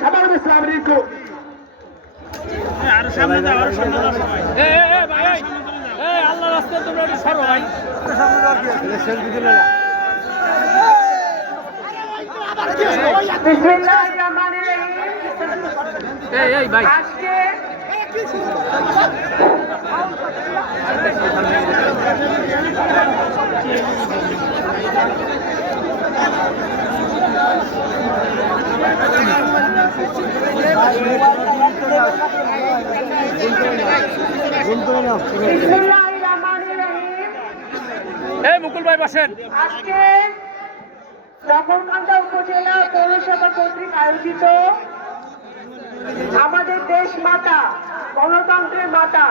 সাধারণ ইসলাম রিকু আল্লাহ রাস্তায় তোমরা একটু সরো ভাই। এই ভাই মুকুল ভাই বসেন। আজকে নগরকান্দা উপজেলা পৌরসভা কর্তৃক আয়োজিত আমাদের দেশ মাতা, গণতন্ত্রের মাতা,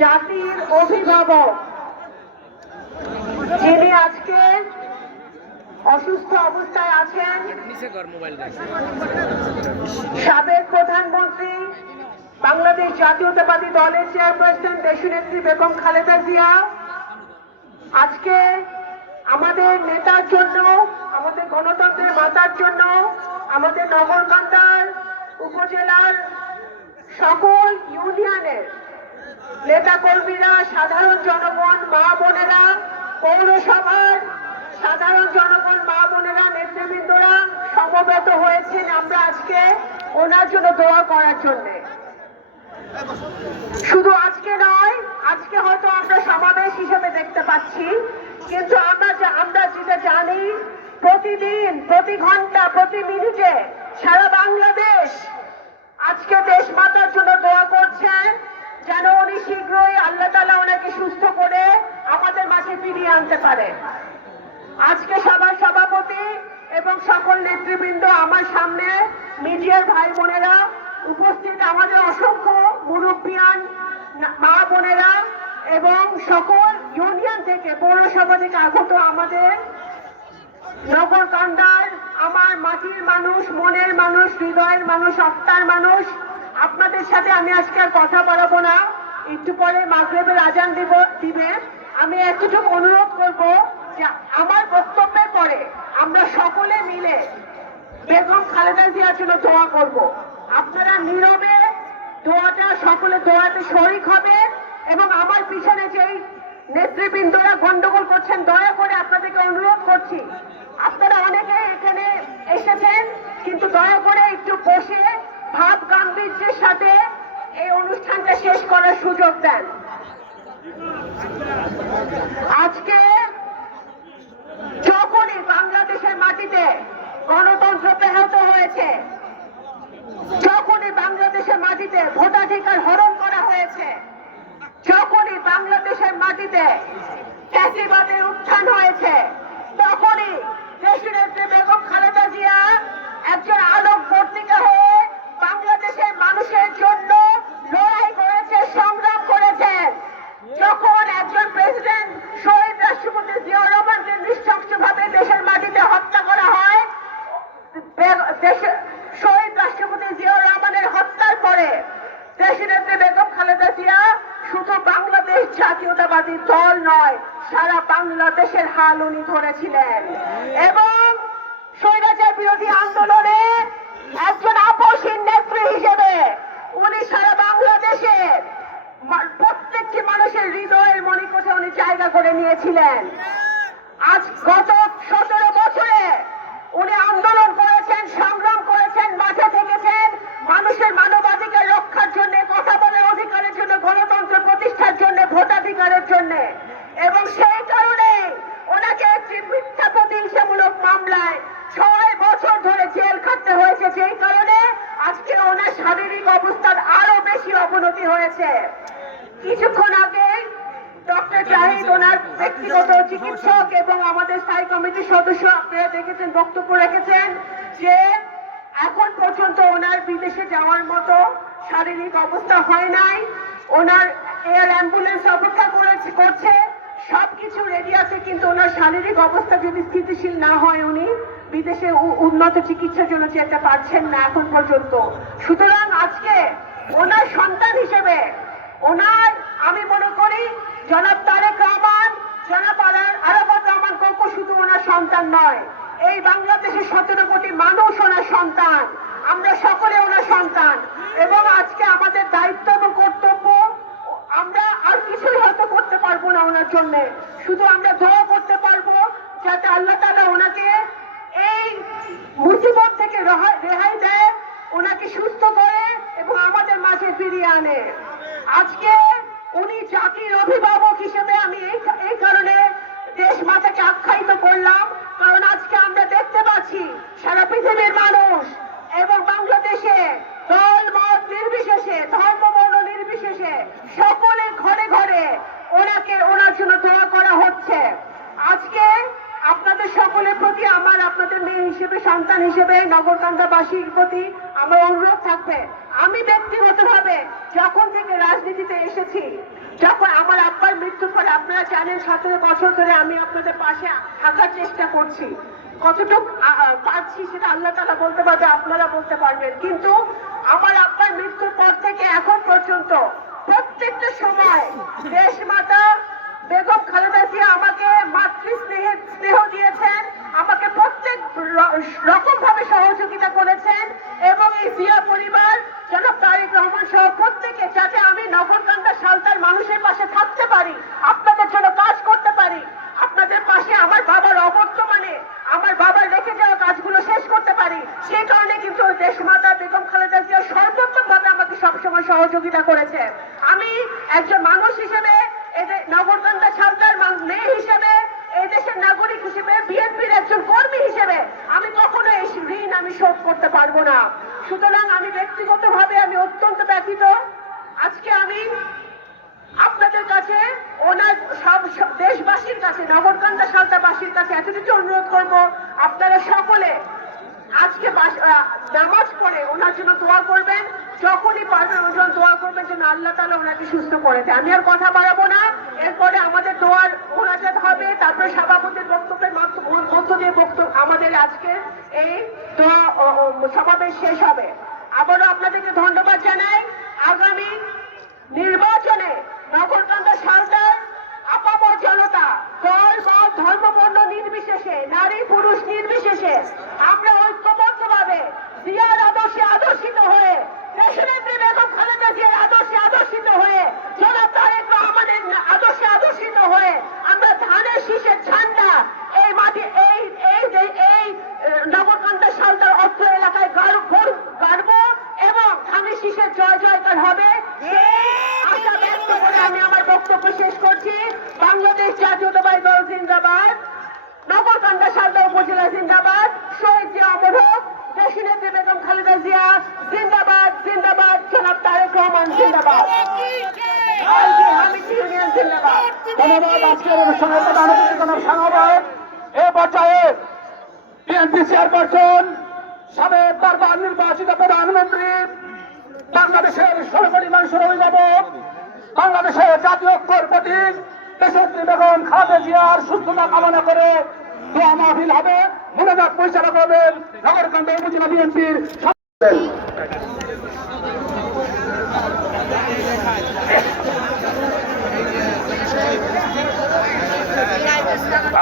জাতির অভিভাবক, যিনি আজকে অসুস্থ অবস্থায় আছেন, সাবেক প্রধানমন্ত্রী, বাংলাদেশ জাতীয়তাবাদী দলের চেয়ারপারসন দেশনেত্রী বেগম খালেদা জিয়া আজকে আমাদের নেতার জন্য, আমাদের গণতন্ত্রের মাতার জন্য, আমাদের নগরকান্দার উপজেলার সকল ইউনিয়নের নেতা কর্মীরা, সাধারণ জনগণ, মা বোনেরা, পৌরসভার সাধারণ জনগণ, মা বোনেরা, নেতৃবৃন্দরা সমবেত হয়েছেন আমরা আজকে ওনার জন্য দোয়া করার জন্য। শুধু আজকে নয়, আজকে হয়তো আমরা সমাবেশ হিসেবে দেখতে পাচ্ছি, কিন্তু আমরা যেটা জানি, প্রতিদিন, প্রতি ঘন্টা, প্রতি মিনিটে সারা বাংলাদেশ আজকে দেশ মাতার জন্য দোয়া করছেন যেন উনি শীঘ্রই আল্লাহ তাআলা ওনাকে সুস্থ করে আমাদের মাঝে ফিরিয়ে আনতে পারে। আজকে সবার সভাপতি এবং সকল নেতৃবৃন্দ, আমার সামনে মিডিয়ার ভাই বোনেরা উপস্থিত, আমাদের অসংখ্য মুরব্বিয়ান, মা বোনেরা এবং সকল ইউনিয়ন থেকে, পৌরসভা থেকে আগত আমাদের নগরকান্দার আমার মাটির মানুষ, মনের মানুষ, হৃদয়ের মানুষ, আত্মার মানুষ, আপনাদের সাথে আমি আজকে আর কথা বাড়াবো না। একটু পরে মাগরিবের আজান দিবে। আমি এতটুকু অনুরোধ করব যে আমার বক্তব্যের পরে আমরা সকলে মিলে বেগম খালেদা জিয়ার জন্য দোয়া করব। আপনারা নীরবে দোয়াটা, সকলে দোয়াতে শরীক হবেন এবং আমার পিছনে যেই নেতৃবৃন্দরা গন্ডগোল করছেন, দয়া করে আপনাদেরকে অনুরোধ করছি, আপনারা অনেকে এখানে এসেছেন, কিন্তু দয়া করে একটু বসে ভাব গাম্ভীর্যের সাথে এই অনুষ্ঠানটা শেষ করার সুযোগ দেন। আজকে যখনই বাংলাদেশের মাটিতে গণতন্ত্র ব্যাহত হয়েছে, যখনই বাংলাদেশের মাটিতে ভোটাধিকার হরণ করা হয়েছে, যখনই বাংলাদেশের মাটিতে ফ্যাসিবাদের উত্থান হয়েছে, তখনই দেশনেত্রী বেগম খালেদা জিয়া একজন আলোক বর্তিকা হয়ে বাংলাদেশের মানুষের জন্য লড়াই করেছে, সংগ্রাম করেছেন। যখন একজন প্রেসিডেন্ট শহীদ রাষ্ট্রপতি জিয়াউর রহমানকে নৃশংসভাবে দেশের মাটিতে হত্যা করা হয়, শহীদ রাষ্ট্রপতি জিয়াউর রহমানের হত্যার পরে দেশনেত্রী বেগম খালেদা জিয়া শুধু বাংলাদেশ জাতীয়তাবাদী দল নয়, সারা বাংলাদেশের হাল উনি ধরেছিলেন এবং স্বৈরাচার বিরোধী আন্দোলনে একজন আপসহীন নেত্রী হিসেবে উনি সারা বাংলাদেশের প্রত্যেকটি মানুষের হৃদয়ের মণিকোঠে উনি জায়গা করে নিয়েছিলেন। আজ গত 17 বছরে উনি আন্দোলন করেছেন, সংগ্রাম করেছেন, মাঠে থেকেছেন, মানুষের মানবাধিকার রক্ষার জন্য, কথা বলার অধিকারের জন্য, গণতন্ত্র প্রতিষ্ঠার জন্য, ভোটাধিকারের জন্য, এবং সেই কারণে ওনাকে একটি মিথ্যা প্রতিহিংসামূলক মামলায় 6 বছর ধরে জেল খাটতে হয়েছে, যেই কারণে আজকে ওনার শারীরিক অবস্থার আরো বেশি অবনতি হয়েছে। কিছুক্ষণ আগে ডক্টর জাহিদ, ওনার ব্যক্তিগত চিকিৎসক এবং আমাদের স্থায়ী কমিটির সদস্য, আপনারা দেখেছেন, বক্তব্য রেখেছেন যে এখন পর্যন্ত ওনার বিদেশে যাওয়ার মতো শারীরিক অবস্থা হয় নাই। ওনার এয়ার অ্যাম্বুলেন্স অপেক্ষা করছে, সবকিছু রেডি আছে, কিন্তু ওনার শারীরিক অবস্থা যদি স্থিতিশীল না হয় উনি বিদেশে উন্নত চিকিৎসার জন্য যেতে পারছেন না এখন পর্যন্ত। সুতরাং আজকে ওনার সন্তান হিসেবে ওনার, আমি মনে করি জনাব তারেক রহমান, জনাব আরাফাত রহমান কোকো শুধু ওনার সন্তান নয়, এই বাংলাদেশের 17 কোটি মানুষ ওনার সন্তান। আমরা সকলে ওনার সন্তান এবং আজকে আমাদের দায়িত্ব এবং কর্তব্য, আমরা আর কিছুই হয়তো করতে পারবো না ওনার জন্য, শুধু আমরা দোয়া করতে পারবো যাতে আল্লাহ তাআলা ওনাকে এই মুসিবত থেকে রেহাই দেয়, ওনাকে সুস্থ করে এবং আমাদের মাঝে ফিরিয়ে আনে। আজকে উনি জাতির অভিভাবক হিসেবে আমি এই কারণে দেশ মাতাকে আখ্যায়িত করলাম, কারণ আজকে আমরা দেখতে পাচ্ছি সারা পৃথিবীর মানুষ এবং বাংলাদেশে দল মত নির্বিশেষে, ধর্ম বর্ণ নির্বিশেষে সকলে ঘরে ঘরে ওনার জন্য দোয়া করা হচ্ছে। আজকে আপনাদের সকলের প্রতি আমার, আপনাদের মেয়ে হিসেবে, সন্তান হিসেবে নগরকান্দাবাসীর প্রতি আমার অনুরোধ থাকবে, আমি ব্যক্তিগতভাবে যখন থেকে রাজনীতিতে এসেছি, যখন আমার আব্বার মৃত্যুর পরে আপনারা জানেন 17 বছর ধরে আমি আপনাদের পাশে থাকার চেষ্টা করছি, কতটুকু পারছি সেটা আল্লাহ তাআলা বলতে পারবে, আপনারা বলতে পারবেন। কিন্তু আমার আব্বার মৃত্যুর পর থেকে এখন পর্যন্ত প্রত্যেকটা সময় দেশ মাতা বেগম খালেদা জিয়া আমাকে স্নেহ দিয়েছেন, আমাকে প্রত্যেক রকম ভাবে সহযোগিতা করেছেন এবং এই জিয়া পরিবার জনাব তারেক রহমান সহ প্রত্যেকে যাতে আমি নগরকান্দা সালতার মানুষের পাশে থাকতে পারি, আপনাদের জন্য কাজ করতে পারি, আপনাদের পাশে আমার বাবার অবর্তমানে আমার বাবার রেখে যাওয়া কাজগুলো শেষ করতে পারি, সেই কারণে কিন্তু দেশমাতা বেগম খালেদা জিয়া সর্বোত্তম ভাবে আমাকে সবসময় সহযোগিতা করেছে। আমি একজন মানুষ হিসেবে, নগরকান্দা সালতার মেয়ে হিসেবে, এই দেশের নাগরিক হিসেবে, বিএনপির একজন কর্মী হিসেবে আমি কখনো এই ঋণ আমি শোধ করতে পারবো না। সুতরাং আমি ব্যক্তিগতভাবে আমি অত্যন্ত ব্যথিত। আজকে আমি আপনাদের কাছে, ওনার সব দেশবাসীর কাছে, নগরকান্দা সালতাবাসীর কাছে এতটুকু অনুরোধ করব, আপনারা সকলে আজকে নামাজ পড়ে ওনার জন্য দোয়া করবেন, যখনই পারবেন ওনার জন্য দোয়া করবেন যেন আল্লাহ তাআলা ওনাকে সুস্থ করে দেয়। আমি আর কথা বাড়াবো না, এরপরে আমাদের দোয়ার মোনাজাত হবে, তারপরে সভাপতির বক্তব্যের মধ্য দিয়ে আমাদের আজকে এই দোয়া সমাবেশ শেষ হবে। আবারও আপনাদেরকে ধন্যবাদ জানাই। আগামী নির্বাচনে নগরকান্দা সালতার আপামর জনতা, দল মত ধর্ম বর্ণ নির্বিশেষে, নারী পুরুষ নির্বিশেষে আমরা ঐক্যবদ্ধভাবে জিয়ার আদর্শে আদর্শিত হয়ে, দেশনেত্রী বেগম খালেদা জিয়ার আদর্শে আদর্শিত হয়ে, জনাব তারেক রহমানের আদর্শে আদর্শিত হয়ে আমরা ধানের শীষের ঝান্ডা এই মাটি এই নগরকান্দা সালতার অর্থ এলাকায় গাড়ব এবং ধানের শীষের জয় জয়কার হবে, আশা ব্যক্ত করে আমি আমার বক্তব্য শেষ করছি। বাংলাদেশ জাতীয়তাবাদী দল জিন্দাবাদ, নগরকান্দা সালতা উপজেলা জিন্দাবাদ, শহীদ জিয়া অমর হোক, দেশনেত্রী বেগম খালেদা জিয়া জিন্দাবাদ, জিন্দাবাদ, জনাব তারেক রহমান জিন্দাবাদ, হামিদ ইউনিয়ন জিন্দাবাদ। ধন্যবাদ। আজকের অনুষ্ঠানের প্রধান অতিথি জনাব সাংবাদিক, এ পর্যায়ে বিএনপি চেয়ারপারসন, সাবেক বারবার নির্বাচিত প্রধানমন্ত্রী, বাংলাদেশের সরকারি মানুষের অভিভাবক, বাংলাদেশের জাতীয় ঐক্যের প্রতীক দেশনেত্রী বেগম খালেদা জিয়ার সুস্থতা কামনা করে দোয়া মাহফিল হবে। মোনাজাত পরিচালনা করবেন নগরকান্দা উপজেলা বিএনপির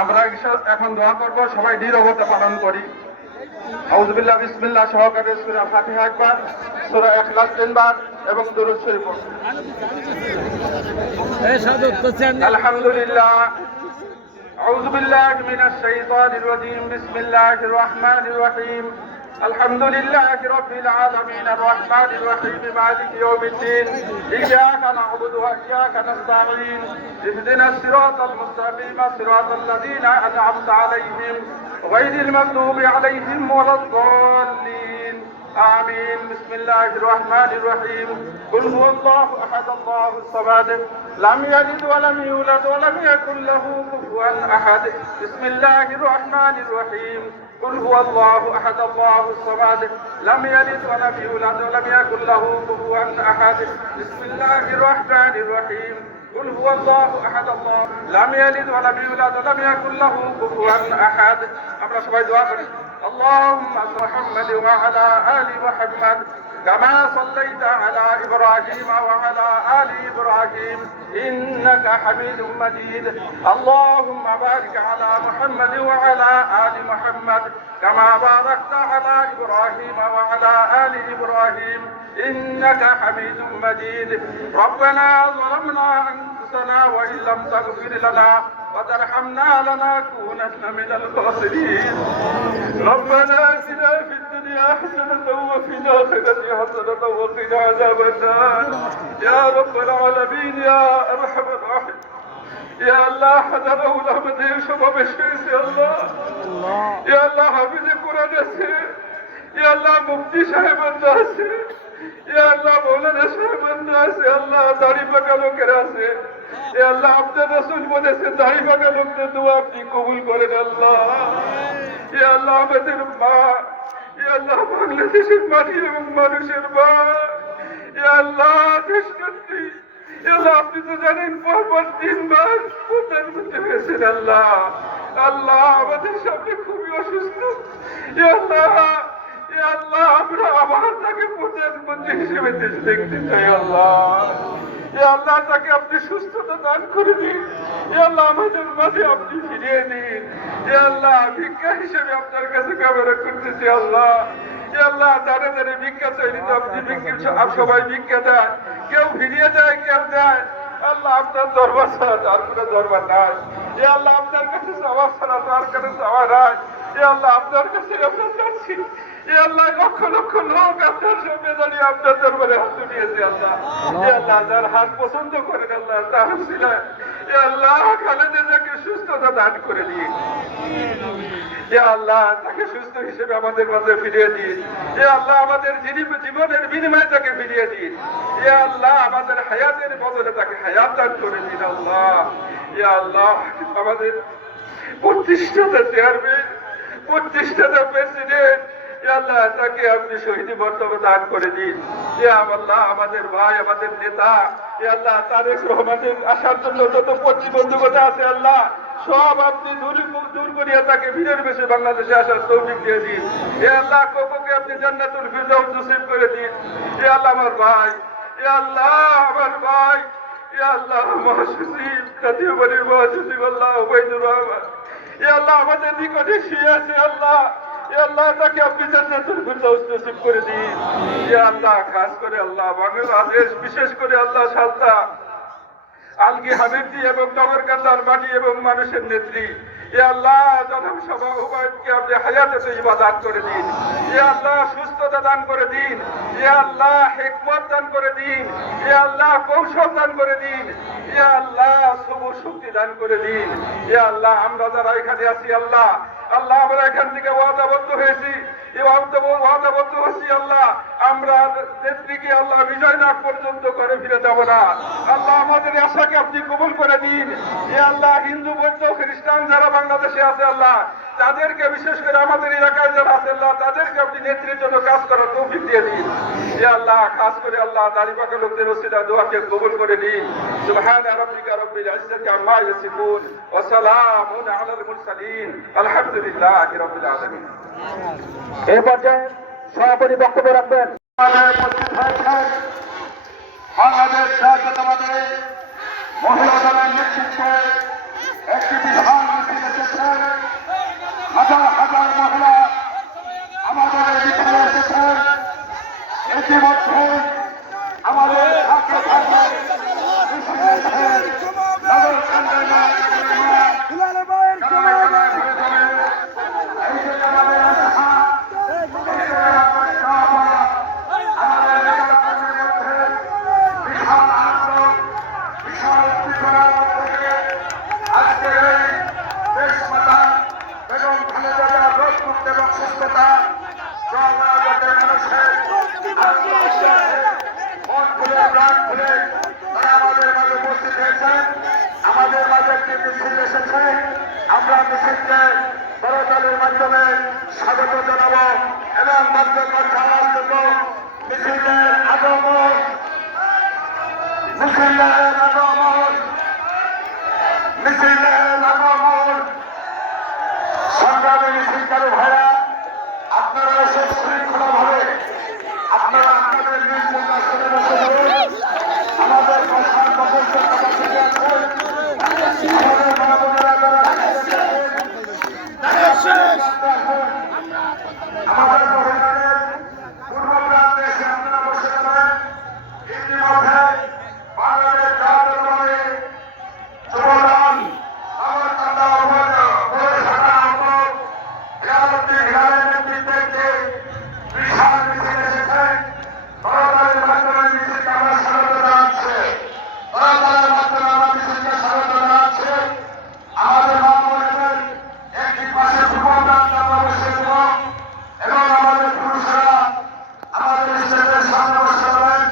আমরা এখন দোয়া করব, সবাই নীরবতা পালন করি। আউযুবিল্লাহ বিসমিল্লাহ সহকারে সূরা ফাতিহা একবার, সূরা ইখলাস তিনবার এবং দুরূদ শরীফ পড়ুন। আলহামদুলিল্লাহ, আউযু বিল্লাহি মিনাশ শাইতানির রাজীম, বিসমিল্লাহির রহমানির রহিম। আলহামদুলিল্লাহি রাব্বিল আলামিন, আর রহমানির রহিম, মালিকি ইয়াউমিদ্দিন। ইয়্যাকা না'বুদু ওয়া ইয়্যাকা নাস্তাঈন। ইহদিনাস সিরাতাল মুস্তাকিম, সিরাতাল লাযীনা আন'আমতা আলাইহিম গায়রিল মাগদুবি আলাইহিম ওয়ালাদ-দাল্লিন। آمين. بسم الله الرحمن الرحيم. قل هو الله أحد الله الصمد لم يلد ولم يولد ولم يكن له كفوا أحد. بسم الله الرحمن الرحيم. قل هو الله أحد الله الصمد لم يلد ولم يولد ولم يكن له كفوا أحد. بسم الله الرحمن الرحيم. قل هو الله أحد الله لم يلد ولم يولد ولم يكن له كفوا أحد. আমরা সবাই দোয়া করি। اللهم صل على محمد وعلى آل محمد كما صليت على إبراهيم وعلى آل إبراهيم إنك حميد مجيد. اللهم بارك على محمد وعلى آل محمد كما كما باركت على إبراهيم وعلى آل إبراهيم إنك حميد مجيد ربنا ظلمنا أنفسنا وإن لم تغفر لنا وترحمنا لنكونن من الخاسرين ربنا آتنا في الدنيا حسنة وفي الآخرة حسنة وقنا عذاب النار يا رب العالمين يا أرحم الراحمين يا الله حضره আমাদের সমাবেশে এসে আল্লাহ ইয়া আল্লাহ হাফিজে কোরআন আছে ইয়া আল্লাহ মুফতি সাহেব আছে ইয়া আল্লাহ মৌলানা সাহেব আছে আল্লাহ দাড়ি পাকা লোকেরা আছে ইয়া আল্লাহ আপনার রাসূল বলেছে দাড়ি পাকা লোকদের দোয়া আপনি কবুল করেন আল্লাহ ইয়া আল্লাহ আমাদের মা ইয়া আল্লাহ বাংলাদেশের মাটি এবং মানুষের মা ইয়া আল্লাহ দেশনেত্রী আল্লাহ আপনি তো জানেন পরপর 3 মাস প্রধানমন্ত্রী হয়েছেন আল্লাহ আল্লাহ আমাদের সামনে খুবই অসুস্থ আল্লাহ আমরা আবার তাকে প্রধানমন্ত্রী হিসেবে দেশ দেখতে চাই আল্লাহ আল্লাহ তাকে আপনি সুস্থতা দান করে দিন আল্লাহ আমাদের মাঝে আপনি ফিরিয়ে নিন আল্লাহ ভিক্ষা হিসেবে আপনার কাছে কামনা করতেছি আল্লাহ আল্লাহ দাঁড়ে দাঁড়ে ভিক্ষা চাইনি তো আপনি সবাই ভিক্ষা দেয় কেউ ফিরিয়ে দেয় কেউ দেয় আল্লাহ আপনার দরবার ছাড়া তার কোনো দরবার নাই আল্লাহ আপনার কাছে চাওয়া ছাড়া তার কাছে চাওয়া নাই আল্লাহ আপনার কাছে আমরা চাচ্ছি আল্লাহ লক্ষ লক্ষ লোক আপনার সামনে দাঁড়িয়ে আপনার দরবারে হাত উঠিয়েছে আল্লাহ আল্লাহ যার হাত পছন্দ করেন আল্লাহ তার ছিলেন আল্লাহ খালেদা জিয়াকে সুস্থতা দান করে দিন আল্লাহ তাকে সুস্থ হিসেবে আমাদের মাঝে ফিরিয়ে দিন আল্লাহ আমাদের জীবনের বিনিময়ে তাকে ফিরিয়ে দিন আল্লাহ আমাদের হায়াতের বদলে তাকে হায়াত দান করে দিন আল্লাহ আল্লাহ আমাদের প্রতিষ্ঠাতা চেয়ারম্যান প্রতিষ্ঠাতা প্রেসিডেন্ট আল্লাহ তাকে আপনি শহীদ মর্তবা দান করে দিন আল্লাহ আমাদের ভাই আমাদের নেতা আল্লাহ তারেক রহমানের আসার জন্য যত প্রতিবন্ধকতা আছে আল্লাহ সব আপনি দূর করিয়া তাকে ভিড়ের বেশি বাংলাদেশে আসার তৌফিক দিয়ে দিন আল্লাহ কোকোকে আপনি জান্নাতুল ফিরদাউস নসিব করে দিন আল্লাহ আমার ভাই আল্লাহ আমার ভাই আল্লাহ মহাসচিব জাতীয় বাড়ির মহাসচিব আল্লাহ ওবাইদুর রহমান আল্লাহ আমাদের নিকটে শুয়ে আছে আল্লাহ আল্লাহ তাকে আপনি জান্নাতুল ফিরদাউস নসিব করে দিন আল্লাহ খাস করে আল্লাহ বাংলাদেশ বিশেষ করে আল্লাহ সালতা আলগি হামিদি এবং নগরকান্দার মাটি এবং মানুষের নেত্রী আল্লাহ জনসভা উভয়কে আপনি হায়াতে তৈবা দান করে দিন আল্লাহ সুস্থতা দান করে দিন আল্লাহ হিকমত দান করে দিন আল্লাহ কৌশল দান করে দিন আল্লাহ শুভ শক্তি দান করে দিন আল্লাহ আমরা যারা এখানে আছি আল্লাহ আল্লাহ আমরা এখান থেকে ওয়াদাবদ্ধ হয়েছি ওয়াদাবদ্ধ হয়েছি আল্লাহ আমরা নেত্রীকে আল্লাহ বিজয় লাভ পর্যন্ত করে ফিরে যাব না আল্লাহ আমাদের আশাকে আপনি কবুল করে দিন আল্লাহ হিন্দু বৌদ্ধ খ্রিস্টান যারা বাংলাদেশে আছে আল্লাহ তাদেরকে বিশেষ করে আমাদের এলাকায় যারা আছে আল্লাহ তাদেরকে আপনি নেত্রীর জন্য কাজ করার তৌফিক দিয়ে দিন আল্লাহ খাস করে আল্লাহ দাড়িপাকা লোকদের ওসিলা দোয়াকে কবুল করে দিন সুবহানা রাব্বিকা রাব্বিল ইজ্জাতি আম্মা ইয়াসিফুন ওয়া সালামুন আলাল মুরসালিন আলহামদুলিল্লাহি রাব্বিল আলামিন এই পর্যায়ে সভাপতি বক্তব্য রাখবেন বাংলাদেশ জাতীয়তাবাদী মহিলা দলের নেতৃত্বে একটি বিধান মিছিল এসেছেন হাজার হাজার মহিলা আমাদের এই মিছিলে এসেছেন ইতিমধ্যে আমাদের সাথে থাকবে আমাদের মাঝে একটি মিছিল এসেছে আমরা মিছিলকে করতালির মাধ্যমে স্বাগত জানাবো এবং মাধ্যমে জানার জন্য মিছিলের আগমন সংগ্রামী মিছিলকারী ভাইরা আপনারা সব শৃঙ্খলা ভাবে আপনারা আপনাদের নিজ নিজ আসনে বসে যাবেন আমাদের ভাষার প্রকল্পের কথা থেকে আছেন আমাদের মা বোনেরা যারা আমাদের মহিলাদের পূর্ব প্রান্তে এসে আপনারা বসে যাবেন। ইতিমধ্যে বাংলাদেশ জাতীয়তাবাদী যুবদল আগরতলা পৌরসভা আহ্বায়ক রিয়াজউদ্দিন হিলালের নেতৃত্বে একটি বিশাল মিছিল এসেছে। করতালির মাধ্যমে মিছিলকে আমরা স্বাগত জানাচ্ছি। করতালির মাধ্যমে আমরা মিছিলকে স্বাগত জানাচ্ছি। আমাদের মা বোনেদের একটি পাশে পূর্ব প্রান্তে আমরা বসে দেব এবং আমাদের পুরুষরা আমাদের স্টেজের সামনে বসে যাবেন।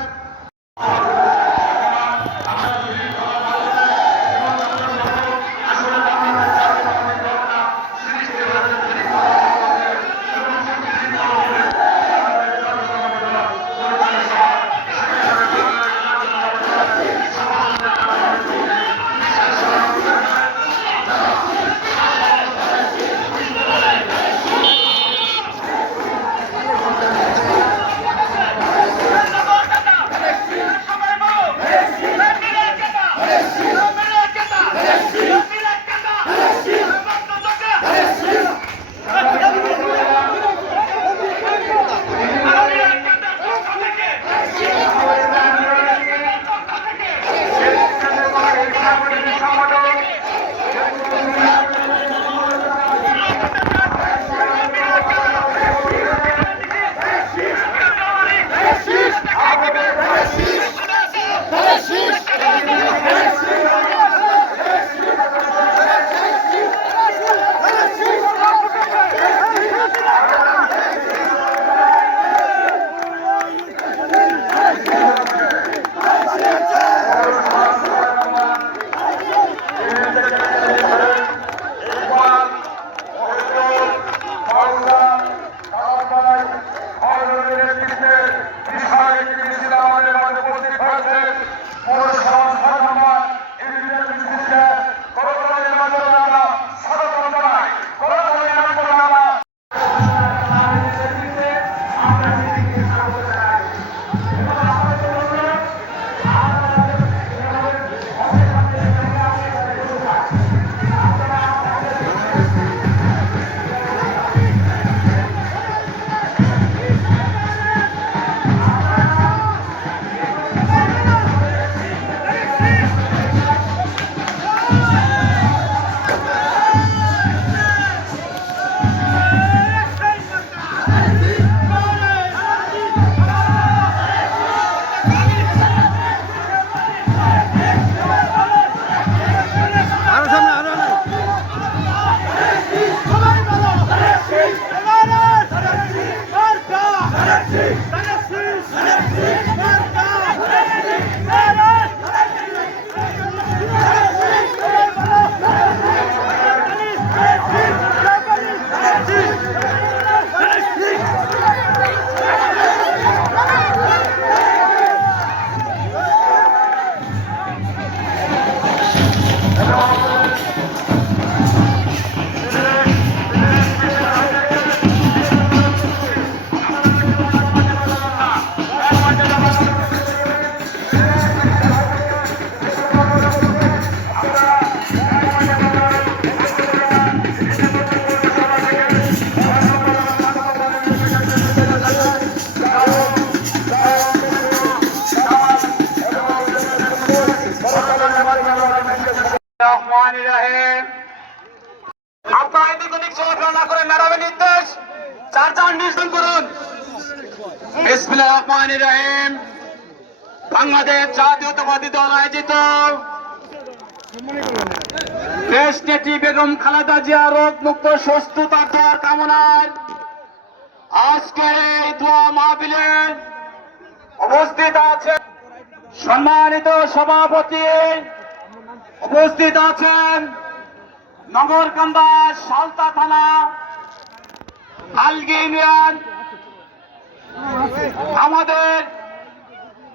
আপনারা এদিক ওদিক চলাফেরা না করে ম্যাডামের নির্দেশ 4 নির্দেশন করুন। বিসমিল্লাহির রহমানির রহিম। বাংলাদেশ জাতীয়তাবাদী দল আয়োজিত দেশ নেত্রী বেগম খালেদা জিয়া রোগ মুক্ত সুস্থতার কামনায় আজকের এই দোয়া মাহফিলে উপস্থিত আছেন সম্মানিত সভাপতি, উপস্থিত আছেন নগরকান্দা সালতা থানা আলগি ইউনিয়ন আমাদের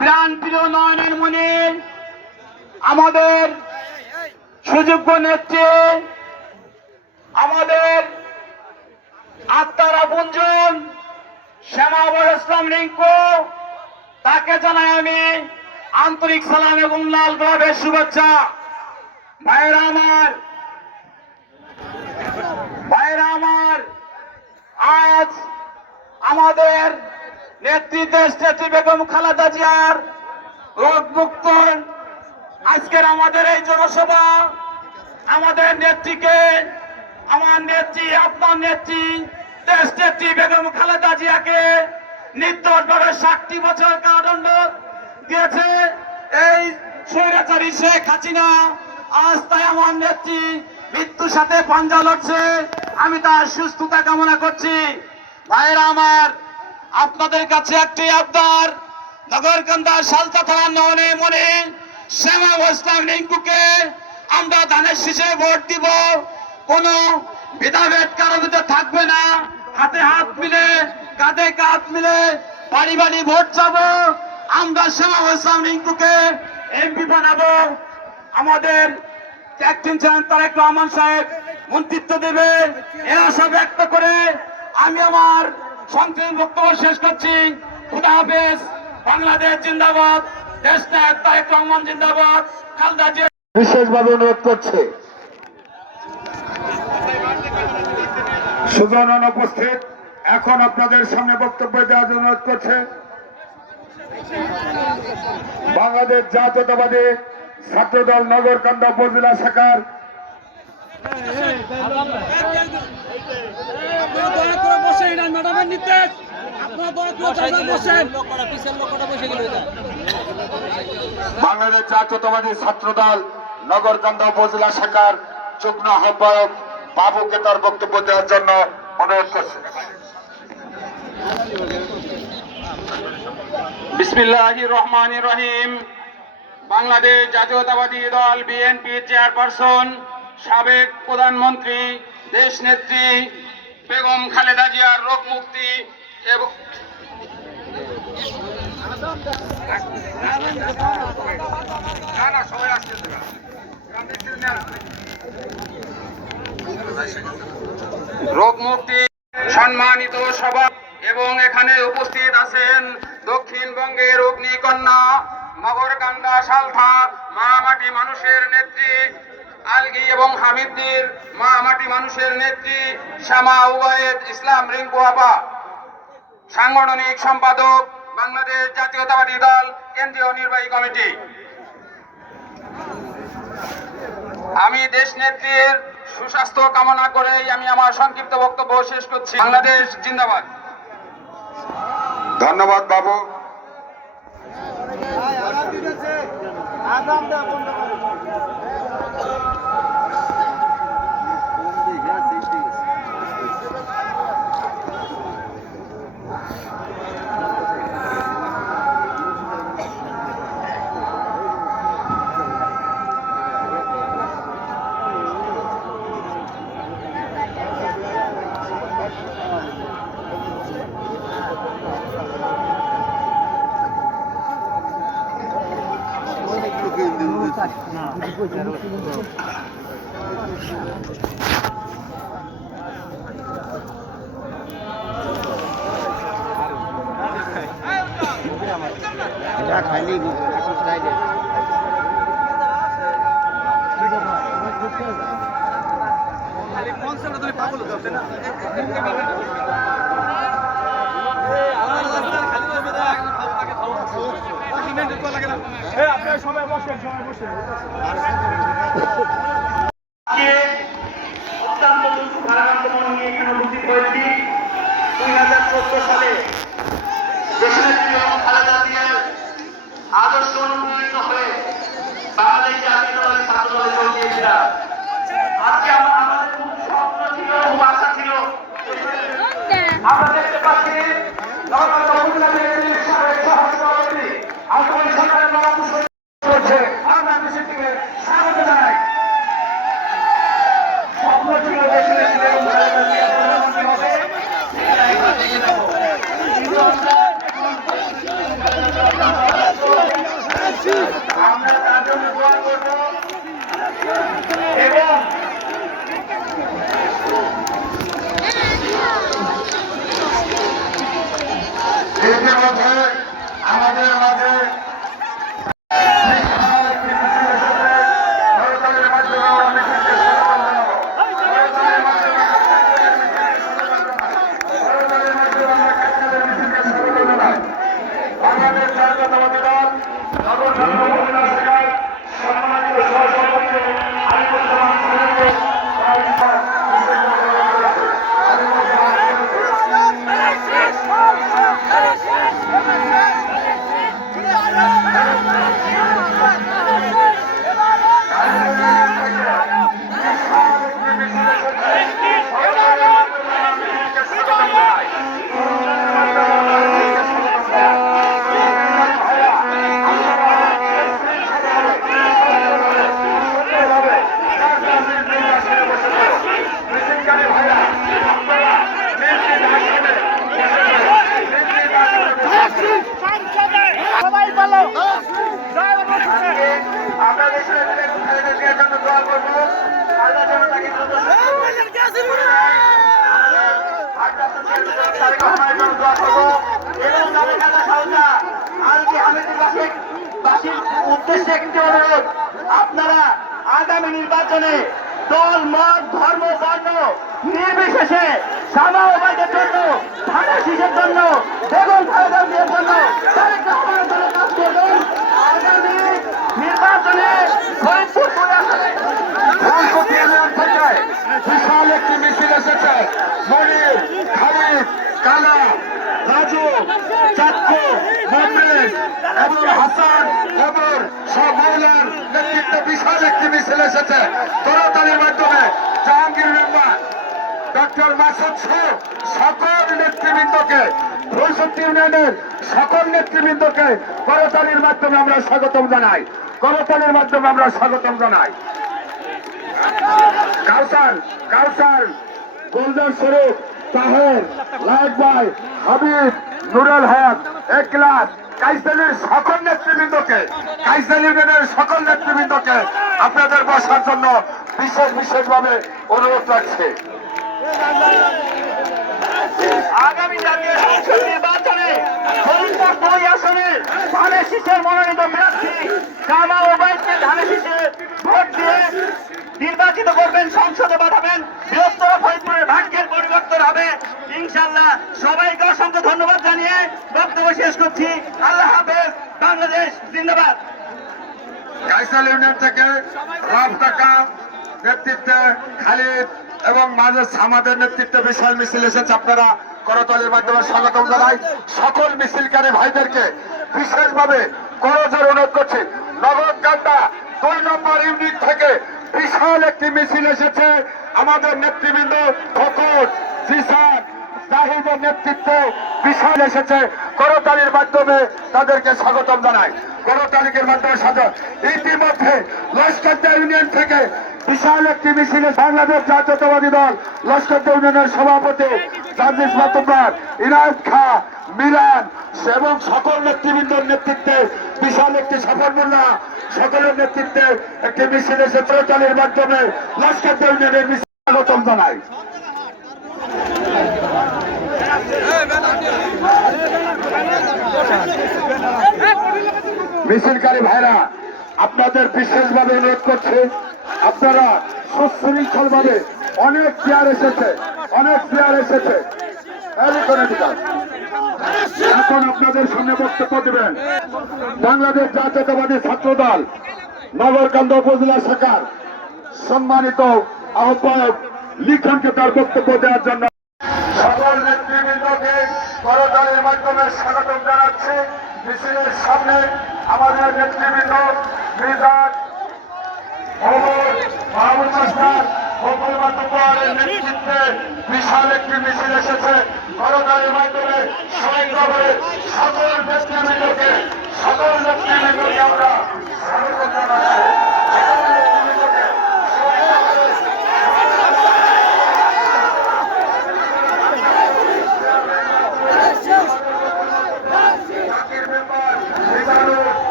প্রাণপ্রিয় নয়নের মণি, আমাদের সুযোগ্য নেত্রী, আমাদের আত্মার আপনজন শ্যামাবর ইসলাম রিঙ্কু, তাকে জানাই আমি আন্তরিক সালাম এবং লাল গোলাপের শুভেচ্ছা। ভাইয়েরা আমার, আজ আমাদের নেত্রী দেশ নেত্রী বেগম খালেদা জিয়ার রোগ মুক্ত আজকের আমাদের এই জনসভা আমাদের নেত্রীকে, আমার নেত্রী, আপনার নেত্রী দেশ নেত্রী বেগম খালেদা জিয়াকে নির্দোষভাবে 60 বছর কারাদণ্ড দিয়েছে এই স্বৈরাচারী শেখ হাসিনা। আজ তাই আমার নেত্রী মৃত্যুর সাথে পাঞ্জা লড়ছে। আমি তার সুস্থতা কামনা করছি। ভাইয়েরা আমার, আপনাদের কাছে একটি আবদার, নগরকান্দা সালতা থানার নয়নে মনে শ্যামা ইসলাম রিঙ্কুকে আমরা ধানের শীষে ভোট দিব। কোন ভেদাভেদ কারো ভিতরে থাকবে না। হাতে হাত মিলে, কাঁধে কাঁধ মিলে বাড়ি বাড়ি ভোট যাবো। আমরা শ্যামা ইসলাম রিঙ্কুকে এমপি বানাবো। আমাদের ক্যাপ্টেন তারেক রহমান সাহেব মন্ত্রিত্ব দেবে, এ আশা ব্যক্ত করে আমি আমার সংক্ষিপ্ত বক্তব্য শেষ করছি। খুদা হাফেজ। বাংলাদেশ জিন্দাবাদ, দেশ নায়ক তারেক রহমান জিন্দাবাদ, খালেদা জিয়া। বিশেষভাবে অনুরোধ করছে সুজন অনুপস্থিত, এখন আপনাদের সামনে বক্তব্য দেওয়ার জন্য অনুরোধ করছে বাংলাদেশ জাতীয়তাবাদী ছাত্রদল নগরকান্দা উপজেলা শাখার বাংলাদেশ জাতীয়তাবাদী ছাত্রদল নগরকান্দা উপজেলা শাখার যুগ্ম আহ্বায়ক বাবুকে তার বক্তব্য দেওয়ার জন্য অনুরোধ করছে। বিসমিল্লাহির রহমানির রহিম। বাংলাদেশ জাতীয়তাবাদী দল বিএনপির চেয়ারপারসন, সাবেক প্রধানমন্ত্রী দেশ নেত্রী বেগম খালেদা জিয়ার রোগ মুক্তি এবং রোগ মুক্তি সম্মানিত সভা এবং এখানে উপস্থিত আছেন দক্ষিণবঙ্গের অগ্নিকন্যা নগরকান্দা সালথা মা মাটি মানুষের নেত্রী আলগি এবং হামিদদের মা মাটি মানুষের নেত্রী শ্যামা উবায়েদ ইসলাম রিঙ্কু আপা, সাংগঠনিক সম্পাদক বাংলাদেশ জাতীয়তাবাদী দল কেন্দ্রীয় নির্বাহী কমিটি। আমি দেশ নেত্রীর সুস্বাস্থ্য কামনা করেই আমি আমার সংক্ষিপ্ত বক্তব্য শেষ করছি। বাংলাদেশ জিন্দাবাদ। ধন্যবাদ বাবু। আপনার সময় বসেন, সময় বসেন। অত্যন্ত দুঃখ ভারাক্রান্ত মন নিয়ে এখানে উপস্থিত হয়েছি। 2014 সালে দেশনেত্রী বেগম খালেদা জিয়ার আদর্শ অনুপ্রাণিত হয়ে বাংলাদেশ জাতীয়তাবাদী ছাত্রদলে যোগ দিয়েছিলাম। আজকে আমাদের খুব স্বপ্ন ছিল, খুব আশা ছিল। আমরা দেখতে পাচ্ছি নগরকান্দা উপজেলা বিএনপির সাবেক সভাপতি আলতাফ সরকারের পরামর্শ করছে। আমরা বিষয়টিকে স্বাগত জানাই। স্বপ্ন ছিল দেশনেত্রী বেগম খালেদা জিয়া প্রধানমন্ত্রী হবে। আমরা তার জন্য দোয়া করব এবং ইতিমধ্যে আমাদের মাঝে আমরা দোয়া করবো আল্লাহ যেন তাকে দ্রুত দোয়া করবো এবং তাদের কাছে সাউদা আলকি হামিদের বাসীর উদ্দেশ্যে একটি অনুরোধ, আপনারা আগামী নির্বাচনে দল মত ধর্ম বর্ণ নির্বিশেষে সামা ওবায়দের জন্য ধানের শীষের জন্য বেগম খালেদা জিয়ার জন্য তারেক রহমানের জন্য কাজ করবেন। আগামী নির্বাচনে ফরিদপুর দুই আসনে ফুলকপি ইউনিয়ন থেকে বিশাল একটি মিছিল এসেছে। মনির, খালিদ, কালা, রাজু, চাক্কু, মন্দির এবং হাসান ওমর সব মহিলার নেতৃত্বে বিশাল একটি মিছিল এসেছে। করতালির মাধ্যমে জাহাঙ্গীর রহমান, ডক্টর মাসুদ সহ সকল নেতৃবৃন্দকে, ফুলকপি ইউনিয়নের সকল নেতৃবৃন্দকে করতালির মাধ্যমে আমরা স্বাগতম জানাই। করতালির মাধ্যমে আমরা স্বাগতম জানাই। কাউসার, গুলজার শরীফ, তাহের, লায়েক ভাই, হাবিব, নুরুল হক, একলাস, কাইসালির সকল নেতৃবৃন্দকে, কাইসালি ইউনিয়নের সকল নেতৃবৃন্দকে আপনাদের বসার জন্য বিশেষভাবে অনুরোধ রাখছে। আগামী জাতীয় সংসদ নির্বাচনে ফরিদপুর দুই আসনে ধানের শীষের মনোনীত প্রার্থী কামা ওবায়দকে ধানের শীষে ভোট দিয়ে নির্বাচিত করবেন, সংসদে পাঠাবেন। বৃহত্তর ফরিদপুরের ভাগ্যের পরিবর্তন হবে ইনশাআল্লাহ। সবাইকে অসংখ্য ধন্যবাদ জানিয়ে বক্তব্য শেষ করছি। আল্লাহ হাফেজ। বাংলাদেশ জিন্দাবাদ। কাইসাল ইউনিয়ন থেকে রাব টাকা নেতৃত্বে খালিদ এবং মাজেদ সামাদের নেতৃত্বে বিশাল মিছিল এসেছে। আপনারা করতালির মাধ্যমে স্বাগতম জানাই। সকল মিছিলকারী ভাইদেরকে বিশেষভাবে করজোর অনুরোধ করছি। নগরকান্দা 2 নম্বর ইউনিট থেকে বিশাল একটি মিছিল এসেছে। আমাদের নেতৃবৃন্দ ফখর, জিসান, জাহিদের নেতৃত্বে বিশাল এসেছে। করতালির মাধ্যমে তাদেরকে স্বাগতম জানাই। করতালিকের মাধ্যমে ইতিমধ্যে লস্করদা ইউনিয়ন থেকে বিশাল একটি মিছিলে বাংলাদেশ জাতীয়তাবাদী দল লস্করদা ইউনিয়নের সভাপতি জাজিস মাতুব্বার, ইনায়েত খা, মিলান এবং সকল নেতৃবৃন্দের নেতৃত্বে বিশাল একটি সফল মোল্লা সকলের নেতৃত্বে একটি মিছিল এসে করতালির মাধ্যমে লস্করদা ইউনিয়নের মিছিল স্বাগতম জানাই। মিছিলকারী ভাইরা আপনাদের বিশেষভাবে অনুরোধ করছে, আপনারা সুশৃঙ্খল ভাবে অনেক চেয়ার এসেছে। এখন আপনাদের সামনে বক্তব্য দেবেন বাংলাদেশ জাতীয়তাবাদী ছাত্র দল নগরকান্দা উপজেলা শাখার সম্মানিত আহ্বায়ক লিখনকে তার বক্তব্য দেওয়ার জন্য সকল নেতৃবৃন্দকে করতালির মাধ্যমে স্বাগতম জানাচ্ছি। মিছিলের সামনে আমাদের নেতৃবৃন্দ মিজান, ওমর, মাহমুদ মাস্টার, ফখর মাতুব্বরের নেতৃত্বে বিশাল একটি মিছিল এসেছে। করতালির মাধ্যমে সবাইভাবে সকল নেতৃবৃন্দকে আমরা স্বাগতম জানাচ্ছি।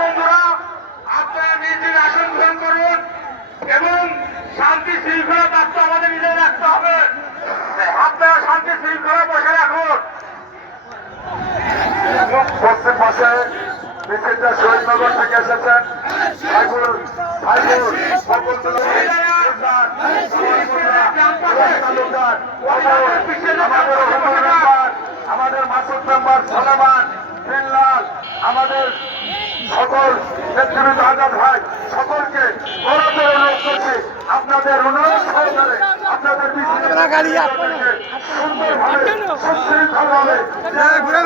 বন্ধুরা, আপনারা নিজ নিজ আসন গ্রহণ করুন এবং শান্তি শৃঙ্খলা বার্তা আমাদের নিজে রাখতে হবে। আপনারা শান্তি শৃঙ্খলা বসে রাখুন। পশ্চিম পাশে মিছিলটা শহীদনগর থেকে এসেছেন আমাদের মাসুদ মেম্বার সোলেমান, বিল্লাল, আমাদের সকল নেতৃবৃন্দ আজাদ ভাই সকলকে বড় করে অনুরোধ করছি আপনাদের আপনাদের অনুরোধ সহকারে আপনাদের সুন্দরভাবে সুশৃঙ্খলভাবে ঘুরে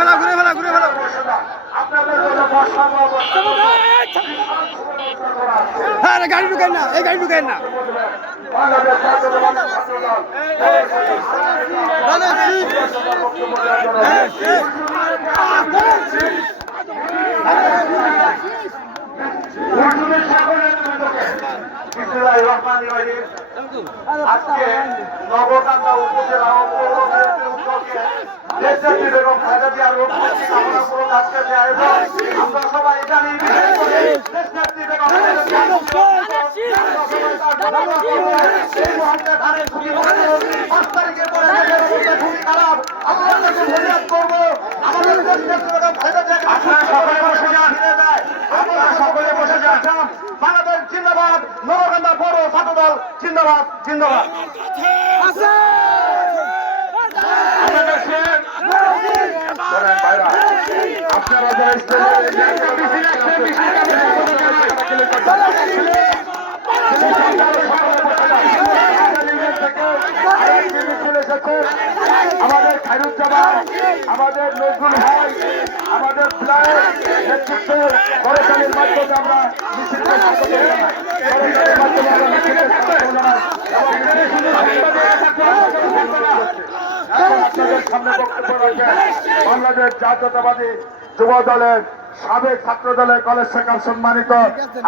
ফেলা বসে যান। আপনাদের জন্য বসার হ্যাঁ গাড়ি ঢুকেন না, এই গাড়ি ঢুকেন না। বাংলাদেশ জাতীয়তাবাদী ছাত্র দল আজকে নবকান্দা উপজেলা ও পৌর বিএনপির উদ্যোগে দেশনেত্রী বেগম খালেদা জিয়ার মুক্তি কামনা করে আজকে আয়োজন। আমরা সবাই জানি দেশনেত্রী বেগম খালেদা জিয়ার এই মুহূর্তে ধানের ছুটি 5 তারিখের পরে খুবই খারাপ। আমরা তাকে ফরিয়াদ করবো আমাদের দেশনেত্রী বেগম খালেদা জিয়াকে আপনারা সকলে বসে যান, আপনারা সকলে বসে যান। বাংলাদেশ জিন্দাবাদ, নবকান্দা পৌর ছাত্র দল জিন্দাবাদ জিন্দাবাদ। আপনারা আমাদের খায়রুজ্জামান, আমাদের নজরুল ভাই, আমাদের প্লায়ের নেতৃত্বে করতালির মাধ্যমে আমরা মিছিলকে স্বাগত জানাই। করতালির মাধ্যমে আমরা মিছিলকে স্বাগত জানাই। এখন আপনাদের সামনে বক্তব্য রয়েছে বাংলাদেশ জাতীয়তাবাদী যুব দলের সাবেক ছাত্র দলের কলেজ শাখার সম্মানিত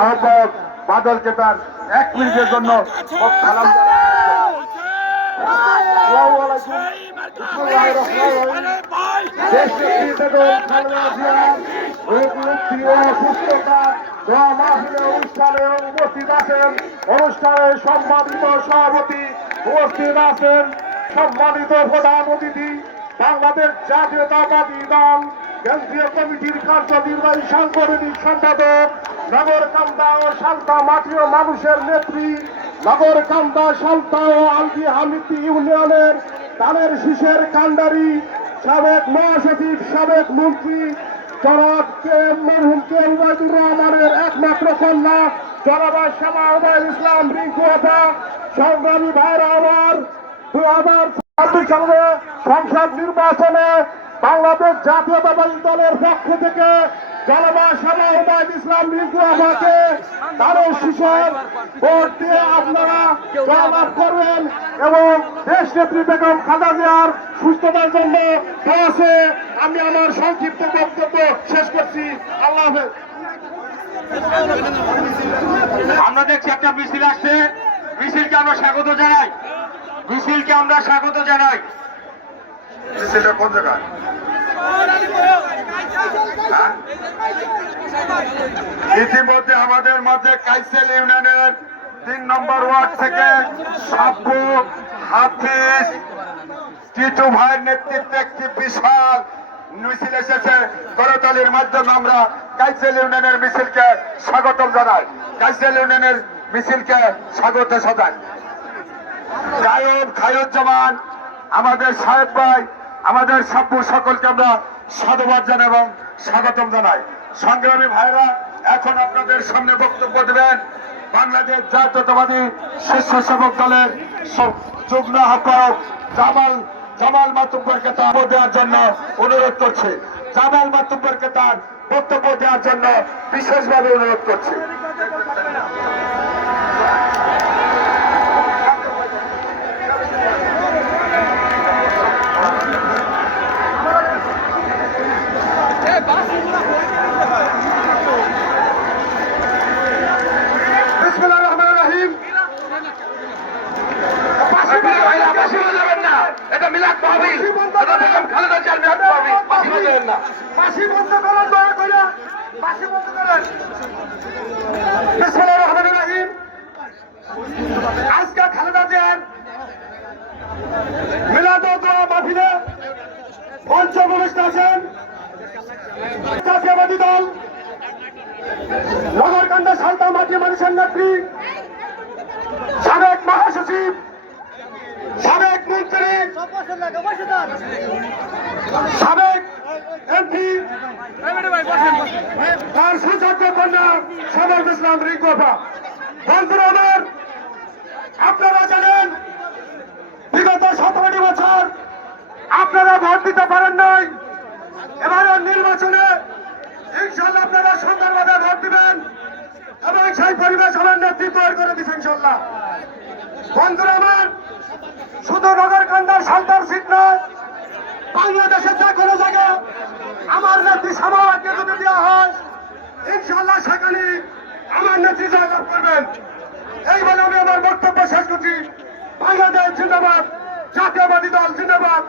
আহ্বায়ক বাদল কেতার 1 মিনিটের জন্য সালাম অনুষ্ঠানে সম্মানিত সভাপতি উপস্থিত আছেন, সম্মানিত প্রধান অতিথি বাংলাদেশ জাতীয়তাবাদী দল কেন্দ্রীয় কমিটির কার্যনির্বাহী সাংগঠনিক সম্পাদক, নগরকান্দা ও সালতা মাটিও মানুষের নেত্রী, নগরকান্দা সালতা ও আলগি হামিদি ইউনিয়নের ধানের শীষের কান্ডারি, সাবেক মহাসচিব, সাবেক মন্ত্রী জনাব মরহুম উবাইদুর রহমানের একমাত্র কন্যা জনাব শ্যামা উবাইদ ইসলাম রিঙ্কু আপা, সংগ্রামী ভাইরা আমার 2026 সালে সংসদ নির্বাচনে বাংলাদেশ জাতীয়তাবাদী দলের পক্ষ থেকে জনাব শ্যামা উবাইদ ইসলাম রিঙ্কু আপাকে তারও শীষের ভোট দিয়ে আপনারা জয়লাভ করবেন এবং দেশ নেত্রী বেগম খালেদা জিয়ার সুস্থতার জন্য আছে। আমি আমার সংক্ষিপ্ত বক্তব্য শেষ করছি। আল্লাহ হাফেজ। আমরা দেখছি একটা মিছিল আসছে, মিছিলকে আমরা স্বাগত জানাই, মিছিলকে আমরা স্বাগত জানাই। মিছিলটা কোন জায়গায়? ইতিমধ্যে আমাদের মাঝে কাইসেল ইউনিয়নের 3 নম্বর ওয়ার্ড থেকে সাব্বু, হাফিজ, টিটু ভাইয়ের নেতৃত্বে একটি বিশাল মিছিল এসেছে। করতালির মাধ্যমে আমরা কাইসেল ইউনিয়নের মিছিলকে স্বাগতম জানাই, কাইসেল ইউনিয়নের মিছিলকে স্বাগত জানাই। গায়ক খায়রুজ্জামান, আমাদের সাহেব ভাই, আমাদের সাব্বু, সকলকে আমরা সাধুবাদ জানাই এবং স্বাগতম জানাই। সংগ্রামী ভাইরা, এখন আপনাদের সামনে বক্তব্য দেবেন বাংলাদেশ জাতীয়তাবাদী স্বেচ্ছাসেবক দলের যুগ্ম আহ্বায়ক জামাল মাতুব্বরকে তার দেওয়ার জন্য অনুরোধ করছে। জামাল মাতুব্বরকে তার বক্তব্য দেওয়ার জন্য বিশেষভাবে অনুরোধ করছে। এটা মিলাদ মাহফিল, এটা বেগম খালেদা জিয়ার মিলাদ মাহফিল, ফাঁসি বলবেন না। ফাঁসি বন্ধ করেন, দয়া করে ফাঁসি বন্ধ করেন। বিসমিল্লাহির রহমানির রহিম। আজকে খালেদা জিয়ার মিলাদ ও দোয়া মাহফিলে মঞ্চ উপবিষ্ট আছেন জাতীয়তাবাদী দল নগরকান্দা সালতা মাটি মানুষের নেত্রী, সাবেক মহাসচিব, সাবেক মন্ত্রী, সাবেক এমপি, তার সুযোগ্য কন্যা সাবেক ইসলাম রিঙ্কু আপা। বন্ধুরা আমার, আপনারা জানেন বিগত 17টি বছর আপনারা ভোট দিতে পারেন নাই। এবারের নির্বাচনে ইনশাল্লাহ আপনারা সুন্দরভাবে ভোট দিবেন এবং সেই পরিবেশ আমার নেতৃত্ব করে দিচ্ছেন ইনশাল্লাহ। বন্ধুরা আমার, শুধু নগরকান্দার সালতার সিট নয়, বাংলাদেশের যে কোনো জায়গায় আমার নেত্রী সমাজকে যদি দেওয়া হয় ইনশাল্লাহ সেখানে আমার নেত্রী জয়লাভ করবেন। এই বলে আমি আমার বক্তব্য শেষ করছি। বাংলাদেশ জিন্দাবাদ, জাতীয়বাদী দল জিন্দাবাদ,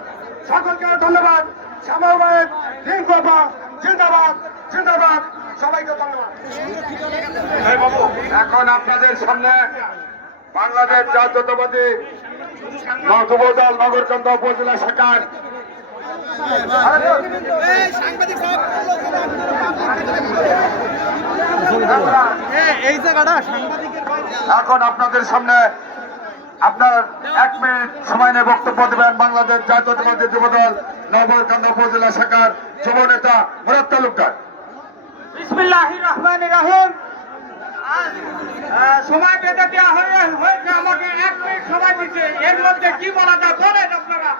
সকলকে ধন্যবাদ। শ্যামাল ভাইয়ের রিঙ্কু জিন্দাবাদ জিন্দাবাদ, সবাইকে ধন্যবাদ। এখন আপনাদের সামনে বাংলাদেশ জাতীয়তাবাদী যুবদল নগরকান্দা উপজেলা শাখার এখন আপনাদের সামনে আপনার 1 মিনিট সময় নিয়ে বক্তব্য দেবেন বাংলাদেশ জাতীয়তাবাদী যুবদল নগরকান্দা উপজেলা শাখার যুব নেতা মুরাদ তালুকদার। বিসমিল্লাহির রহমানির রহিম। সময় বেঁধে দেওয়া হয়েছে, আমাকে 1 মিনিট সময় দিচ্ছে। এর মধ্যে কি বলা যায় বলেন আপনারা।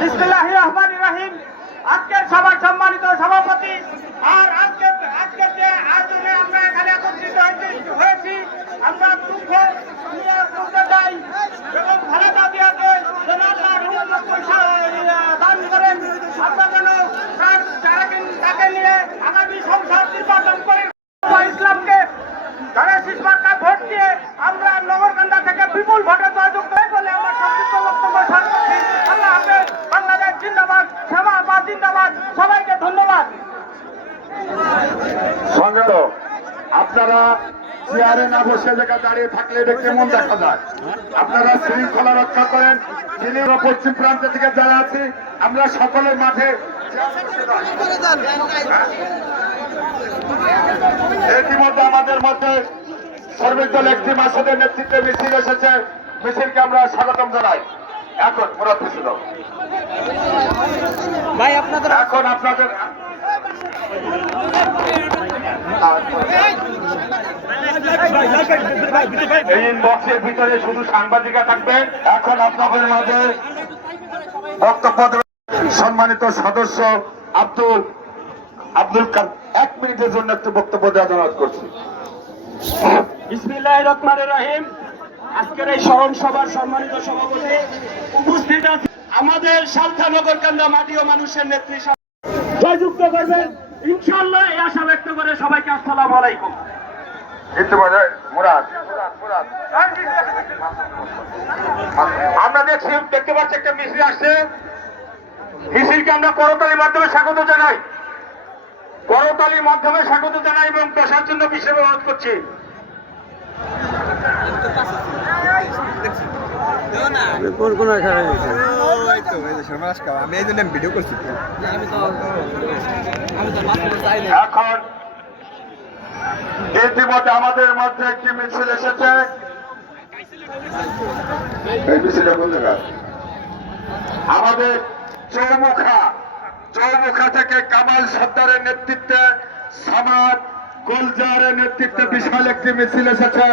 বিসমিল্লাহির রহমানির রহিম। আজকের সভার সম্মানিত সভাপতি আর আজকের যে আয়োজনে আমরা এখানে একত্রিত হয়েছি, আমরা দুঃখ নিয়ে করতে চাই এবং খালেদা জিয়াকে যেন আল্লাহ 99 দান করেন। আমরা যেন তাকে নিয়ে আগামী সংসদ নির্বাচন করে ইসলামকে ধানের শীষ মার্কায় ভোট দিয়ে আমরা নগরকান্দা থেকে বিপুল ভোটে জয়যুক্ত হয়ে বলে আমার সংক্ষিপ্ত বক্তব্য শেষ করছি। আল্লাহ হাফেজ। বাংলাদেশ জিন্দাবাদ, শ্যামাবাদ জিন্দাবাদ। সবাইকে ধন্যবাদ। সংগ্রাম আপনারা চেয়ারে না বসে জায়গা দাঁড়িয়ে থাকলে এটা কেমন দেখা যায়। আপনারা শৃঙ্খলা রক্ষা করেন। দিল্লির পশ্চিম প্রান্ত থেকে যারা আছি আমরা সকলে মাঠে ইতিমধ্যে আমাদের মধ্যে শ্রমিক দল একটি মাসের নেতৃত্বে মিছিল এসেছে। মিছিলকে আমরা স্বাগতম জানাই। এখন মুরাদ ছিল ভাই আপনাদের এখন আপনাদের এই ইনবক্সের ভিতরে শুধু সাংবাদিকরা থাকবে। এখন আপনাদের মাঝে বক্তব্য দেবেন সম্মানিত সদস্য আব্দুল কাদের। 1 মিনিটের জন্য একটু বক্তব্য দেওয়ার অনুরোধ করছি। বিসমিল্লাহির রহমানির রহিম। আজকের এই স্মরণ সভার সম্মানিত সভাপতি উপস্থিত আছে আমাদের সালথা নগরকান্দা মাটি ও মানুষের নেত্রী জয়যুক্ত করবেন ইনশাআল্লাহ, এই আশা ব্যক্ত করে সবাইকে আসসালামু আলাইকুম। ইতিমধ্যে মুরাদ আমরা দেখতে পাচ্ছি একটা মিছিল আসছে। মিছিলকে আমরা করতালির মাধ্যমে স্বাগত জানাই। করতালির মাধ্যমে স্বাগত জানাই এবং পেশার জন্য বিশেষ অনুরোধ করছি। আমি এই জন্য ভিডিও করছি। এখন ইতিমধ্যে আমাদের মধ্যে একটি মিছিল এসেছে। এই মিছিলে কোন জায়গা? আমাদের চৌমুখা থেকে কামাল সর্দারের নেতৃত্বে সামাদ গোলজারের নেতৃত্বে বিশাল একটি মিছিল এসেছে।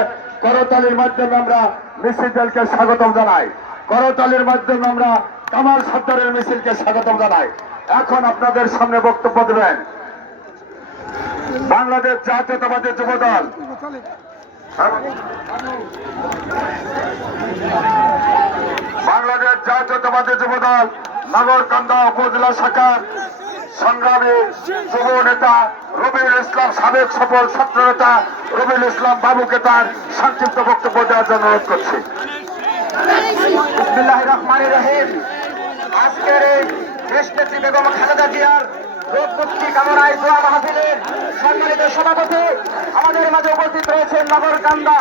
করতালির মাধ্যমে আমরা মিছিল দলকে স্বাগতম জানাই। করতালির মাধ্যমে আমরা কামাল সর্দারের মিছিলকে স্বাগতম জানাই। এখন আপনাদের সামনে বক্তব্য দেবেন বাংলাদেশ জাতীয়তাবাদী যুবদল বাংলাদেশ জাতীয়তাবাদী যুবদল নগরকান্দা উপজেলা শাখার সংগ্রামী যুব নেতা রবিউল ইসলাম, সাবেক সফল ছাত্র নেতা রবিউল ইসলাম বাবুকে তার সংক্ষিপ্ত বক্তব্য দেওয়ার জন্য অনুরোধ করছি। বিসমিল্লাহির রহমানির রহিম। আজকের এই দেশনেত্রী বেগম খালেদা জিয়ার রোগ মুক্তি কামনায় দোয়া মাহফিলের সম্মানিত সভাপতি আমাদের মাঝে উপস্থিত রয়েছেন নগরকান্দা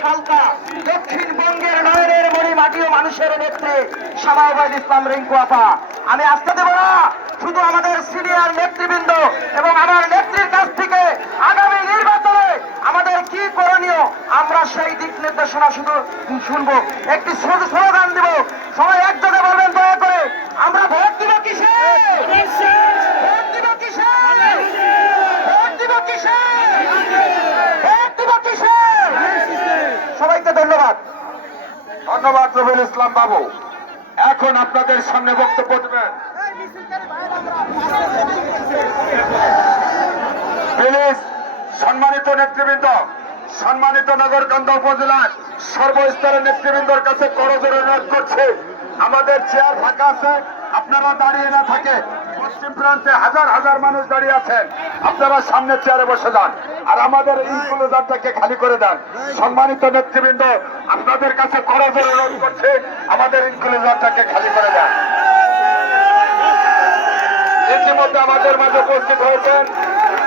সালতা দক্ষিণবঙ্গের নয়নের মণি মাটি ও মানুষের নেত্রী শামাওয়াজ ইসলাম রিঙ্কু আপা। আমি আসতে দেব না, শুধু আমাদের সিনিয়র নেতৃবৃন্দ এবং আমার নেত্রীর কাছ থেকে আগামী নির্বাচনে আমাদের কি করণীয় আমরা সেই দিক নির্দেশনা শুধু শুনবো। একটি স্লোগান দিব, সবাই একযোগে বলবেন দয়া করে, আমরা ভোট দিব কিসে? ভোট দিব কিসে? ভোট দিব কিসে? ভোট দিব কিসে? ধন্যবাদ রবিউল ইসলাম বাবু। এখন আপনাদের সামনে বক্তব্য দেবেন প্লিজ সম্মানিত নেতৃবৃন্দ, সম্মানিত নগরকান্দা উপজেলার সর্বস্তরের নেতৃবৃন্দর কাছে করজোড়ে অনুরোধ করছে, আমাদের চেয়ার ফাঁকা আছে, আপনারা দাঁড়িয়ে না থাকে। পশ্চিম প্রান্তে হাজার হাজার মানুষ দাঁড়িয়ে আছেন, আপনারা সামনের চেয়ারে বসে যান আর আমাদের ইনক্লুজারটাকে খালি করে দেন। সম্মানিত নেতৃবৃন্দ, আপনাদের কাছে করজোড়ে অনুরোধ করছে, আমাদের ইনক্লুজারটাকে খালি করে দেন। ইতিমধ্যে আমাদের মাঝে উপস্থিত হয়েছেন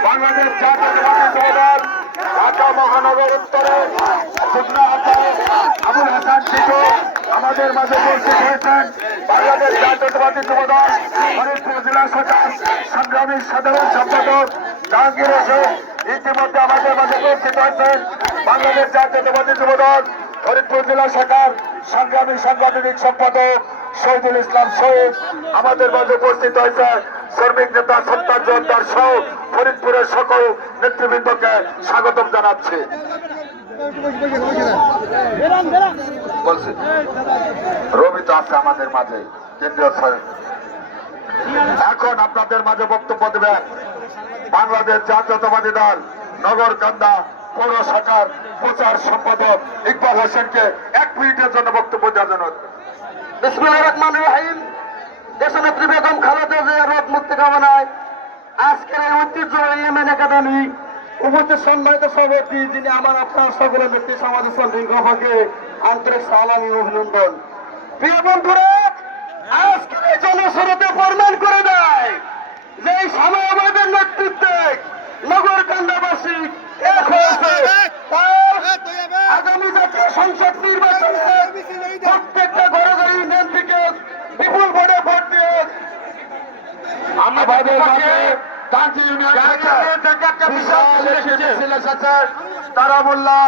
বাংলাদেশ জাতীয়তাবাদী যুবদল ঢাকা মহানগর উত্তরে যুগ্ম আহ্বায়ক আবুল হাসান টিটু আমাদের মাঝে উপস্থিত হয়েছেন। বাংলাদেশ জাতীয়তাবাদী যুবদল ফরিদপুর জেলা শাখার সংগ্রামী সাধারণ সম্পাদক জাহাঙ্গীর হোসেন ইতিমধ্যে আমাদের মাঝে উপস্থিত হয়েছেন। বাংলাদেশ জাতীয়তাবাদী যুবদল ফরিদপুর জেলা শাখার সংগ্রামী সাংগঠনিক সম্পাদক শহীদুল ইসলাম শহীদ আমাদের মাঝে উপস্থিত হয়েছে। শ্রমিক নেতা সত্তার জোরদার সহ ফরিদপুরের সকল নেতৃবৃন্দকে স্বাগতম জানাচ্ছি। বলছি রবি তো আছে আমাদের মাঝে, কেন্দ্রীয় এখন আপনাদের মাঝে বক্তব্য দেবেন বাংলাদেশ জাতীয়তাবাদী দল নগরকান্দা পৌর শাখার প্রচার সম্পাদক ইকবাল হোসেনকে 1 মিনিটের জন্য বক্তব্য দেওয়ার জন্য। বিসমিল্লাহির রহমানির রহিম। দেশনেত্রী বেগম খালেদা জিয়ার রোগ মুক্তি কামনায় আজকের এই ঐতিহ্যবাহী এমএন একাডেমি উপস্থিত সম্মানিত সভাপতি, যিনি আমার আপনার সকলের নেত্রী সমাজ ইসলামী গভাকে আন্তরিক সালামি ও অভিনন্দন। প্রিয় বন্ধুরা, আজকের এই জনস্রোতে প্রমাণ করে দেয় যে এই সাম্যবাদের নেতৃত্বে নগরকান্দাবাসী এক হয়েছে। আগামী জাতীয় সংসদ নির্বাচনে প্রত্যেকটা ঘরে ঘরে ইউনিয়ন থেকে বিপুল ভোটে ভোট দিয়ে আমাদের মাঝে গান্ধী ইউনিয়ন থেকে একটা বিশাল মিছিল এসেছে। তারামুল্লাহ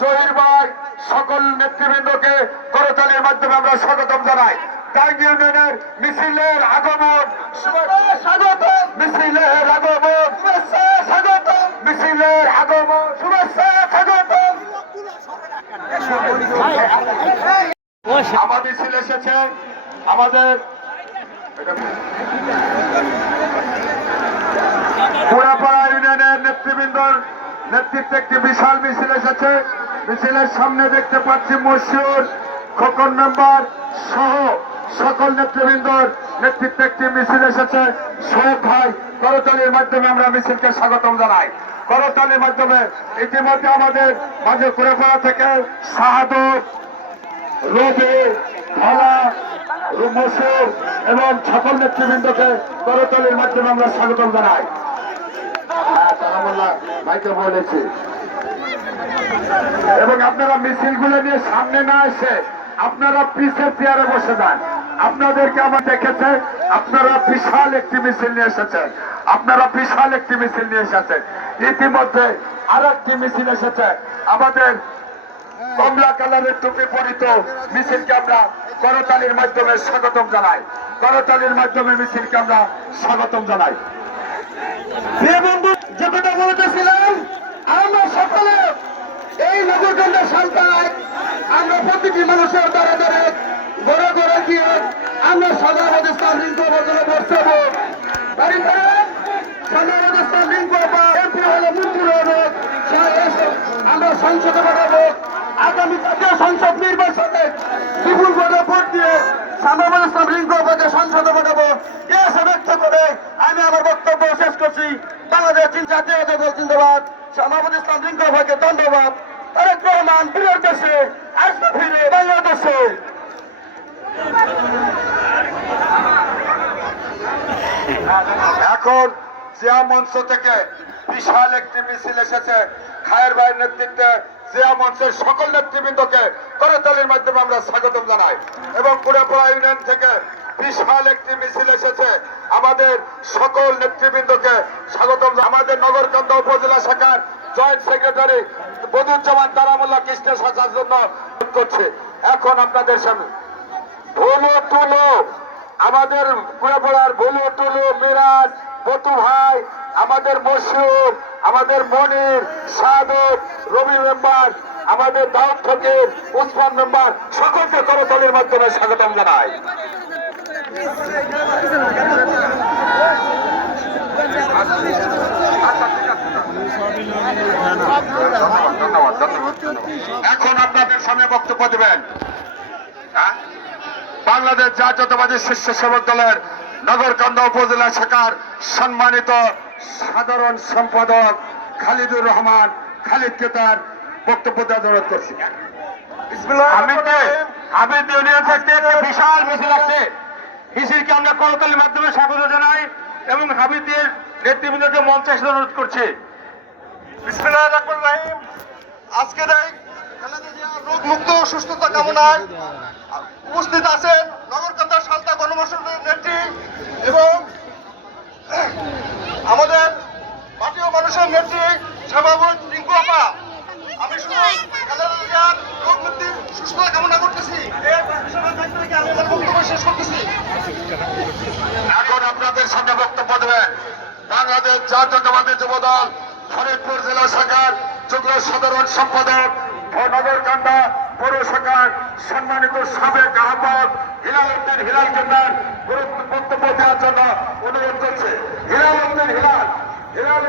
জহির ভাই সকল নেতৃবৃন্দকে করতালির মাধ্যমে আমরা স্বাগতম জানাই। গান্ধী ইউনিয়নের মিছিলের আগমন, স্বাগত মিছিলের আগমন, শুভেচ্ছা স্বাগত মিছিলের আগমন, শুভেচ্ছা স্বাগত। আমার মিছিল এসেছে আমাদের পুরাপাড়া ইউনিয়নের নেতৃবৃন্দর নেতৃত্বে একটি বিশাল মিছিল এসেছে। মিছিলের সামনে দেখতে পাচ্ছি মশিউর খোকন মেম্বার সহ সকল নেতৃবৃন্দর নেতৃত্বে একটি মিছিল এসেছে। শোক ভাই করতালির মাধ্যমে আমরা মিছিলকে স্বাগতম জানাই। করতালির মাধ্যমে ইতিমধ্যে আমাদের মাঝে পুরাপাড়া থেকে শাহাদত, রবি, ধলা, মসুর এবং সকল নেতৃবৃন্দকে করতালির মাধ্যমে আমরা স্বাগতম জানাই। ভাইকে বলেছি এবং আপনারা মিছিলগুলো নিয়ে সামনে না এসে আপনারা পিছের চেয়ারে বসে যান। আপনাদেরকে আমার দেখেছে, আপনারা বিশাল একটি মিছিল নিয়ে এসেছেন, আপনারা বিশাল একটি মিছিল নিয়ে এসেছেন। ইতিমধ্যে আর একটি মিছিল এসেছে আমাদের কমলা কালারের টুপি পরিত মিছিলকে আমরা করতালির মাধ্যমে স্বাগতম জানাই। করতালির মাধ্যমে মিছিলকে আমরা স্বাগতম জানাই। বন্ধু, যে কথা বলতেছিলাম, আমরা সকলে এই নগরকান্দা সরকার আমরা প্রতিটি মানুষের দ্বারা দ্বারে ঘরে ঘরে গিয়ে আমরা সাধারণ ইসলাম লিঙ্গ বদলে বসাবো। বাড়ি করে সাধারণ ইসলাম লিঙ্গ বা এমপি হলে মন্ত্রী হবে, আমরা সংসদে পাঠাবো। আগামী জাতীয় সংসদ নির্বাচনে বিপুল ভোটে ভোট দিয়ে সাধারণ ইসলাম লিঙ্গ পদে সংসদে পাঠাবো। এ ব্যক্ত করে আমি আমার বক্তব্য শেষ করছি। বাংলাদেশ জাতীয়তা দল জিন্দাবাদ। সভাপতি ইসলাম লিঙ্গ ভাইকে ধন্যবাদ। তারেক রহমান ফিরে দেশে আসবে, ফিরে বাংলাদেশে। এখন জিয়া মঞ্চ থেকে বিশাল একটি মিছিল এসেছে। খায়ের ভাইয়ের নেতৃত্বে জিয়া মঞ্চের সকল নেতৃবৃন্দকে করতালির মাধ্যমে আমরা স্বাগতম জানাই এবং পুরাপাড়া ইউনিয়ন থেকে বিশাল একটি মিছিল এসেছে। আমাদের সকল নেতৃবৃন্দকে স্বাগতম। আমাদের নগরকান্দা উপজেলা শাখার জয়েন্ট সেক্রেটারি বদুজ্জামান তারামুল্লাহ কৃষ্ণের সাজার জন্য করছে। এখন আপনাদের সামনে ভুলু টুলু, আমাদের পুরাপাড়ার ভুলু টুলু, মিরাজ, বটু ভাই, আমাদের মশিউর, আমাদের মনির, সাদত, রবি মেম্বার, আমাদের দাউদ থেকে উসমান মেম্বার সকলকে করতালির মাধ্যমে স্বাগতম জানাই। ধন্যবাদ। এখন আপনাদের সামনে বক্তব্য দেবেন বাংলাদেশ জাতীয়তাবাদী স্বেচ্ছাসেবক দলের নগরকান্দা উপজেলা শাখার সম্মানিত সাধারণ সম্পাদক খালিদুর রহমান খালিদকে তার বক্তব্য দেওয়ার অনুরোধ করছি। হামিদ ইউনিয়ন থেকে একটা বিশাল মিছিল আসছে। মিছিলকে আমরা করতালির মাধ্যমে স্বাগত জানাই এবং হামিদের নেতৃবৃন্দকে মঞ্চে আসতে অনুরোধ করছি। বিসমিল্লাহির রহমানির রহিম। আজকের এই রোগ মুক্ত সুস্থতা কামনায় উপস্থিত আছেন নগরকান্দা সালতা গণপরিষদের নেত্রী এবং আমাদের মাটি ও মানুষের নেত্রী সভাপতি রিঙ্কু আপা। আমি শুধু খালেদার রোগ মুক্তি সুস্থতা কামনা করতেছি। এর সবার দায়িত্ব থেকে আমি আমার বক্তব্য শেষ করতেছি। এখন আপনাদের সামনে বক্তব্য দেবেন বাংলাদেশ জাতীয়তাবাদী যুবদল ফরিদপুর জেলা শাখার যুগ্ম সাধারণ সম্পাদক ও নগরকান্দা পৌর শাখার সম্মানিত সাবেক আহ্বায়ক হিলাল উদ্দিন হিলাল কেন্দ্র বক্তব্য দেওয়ার জন্য অনুরোধ করছে। হিলাল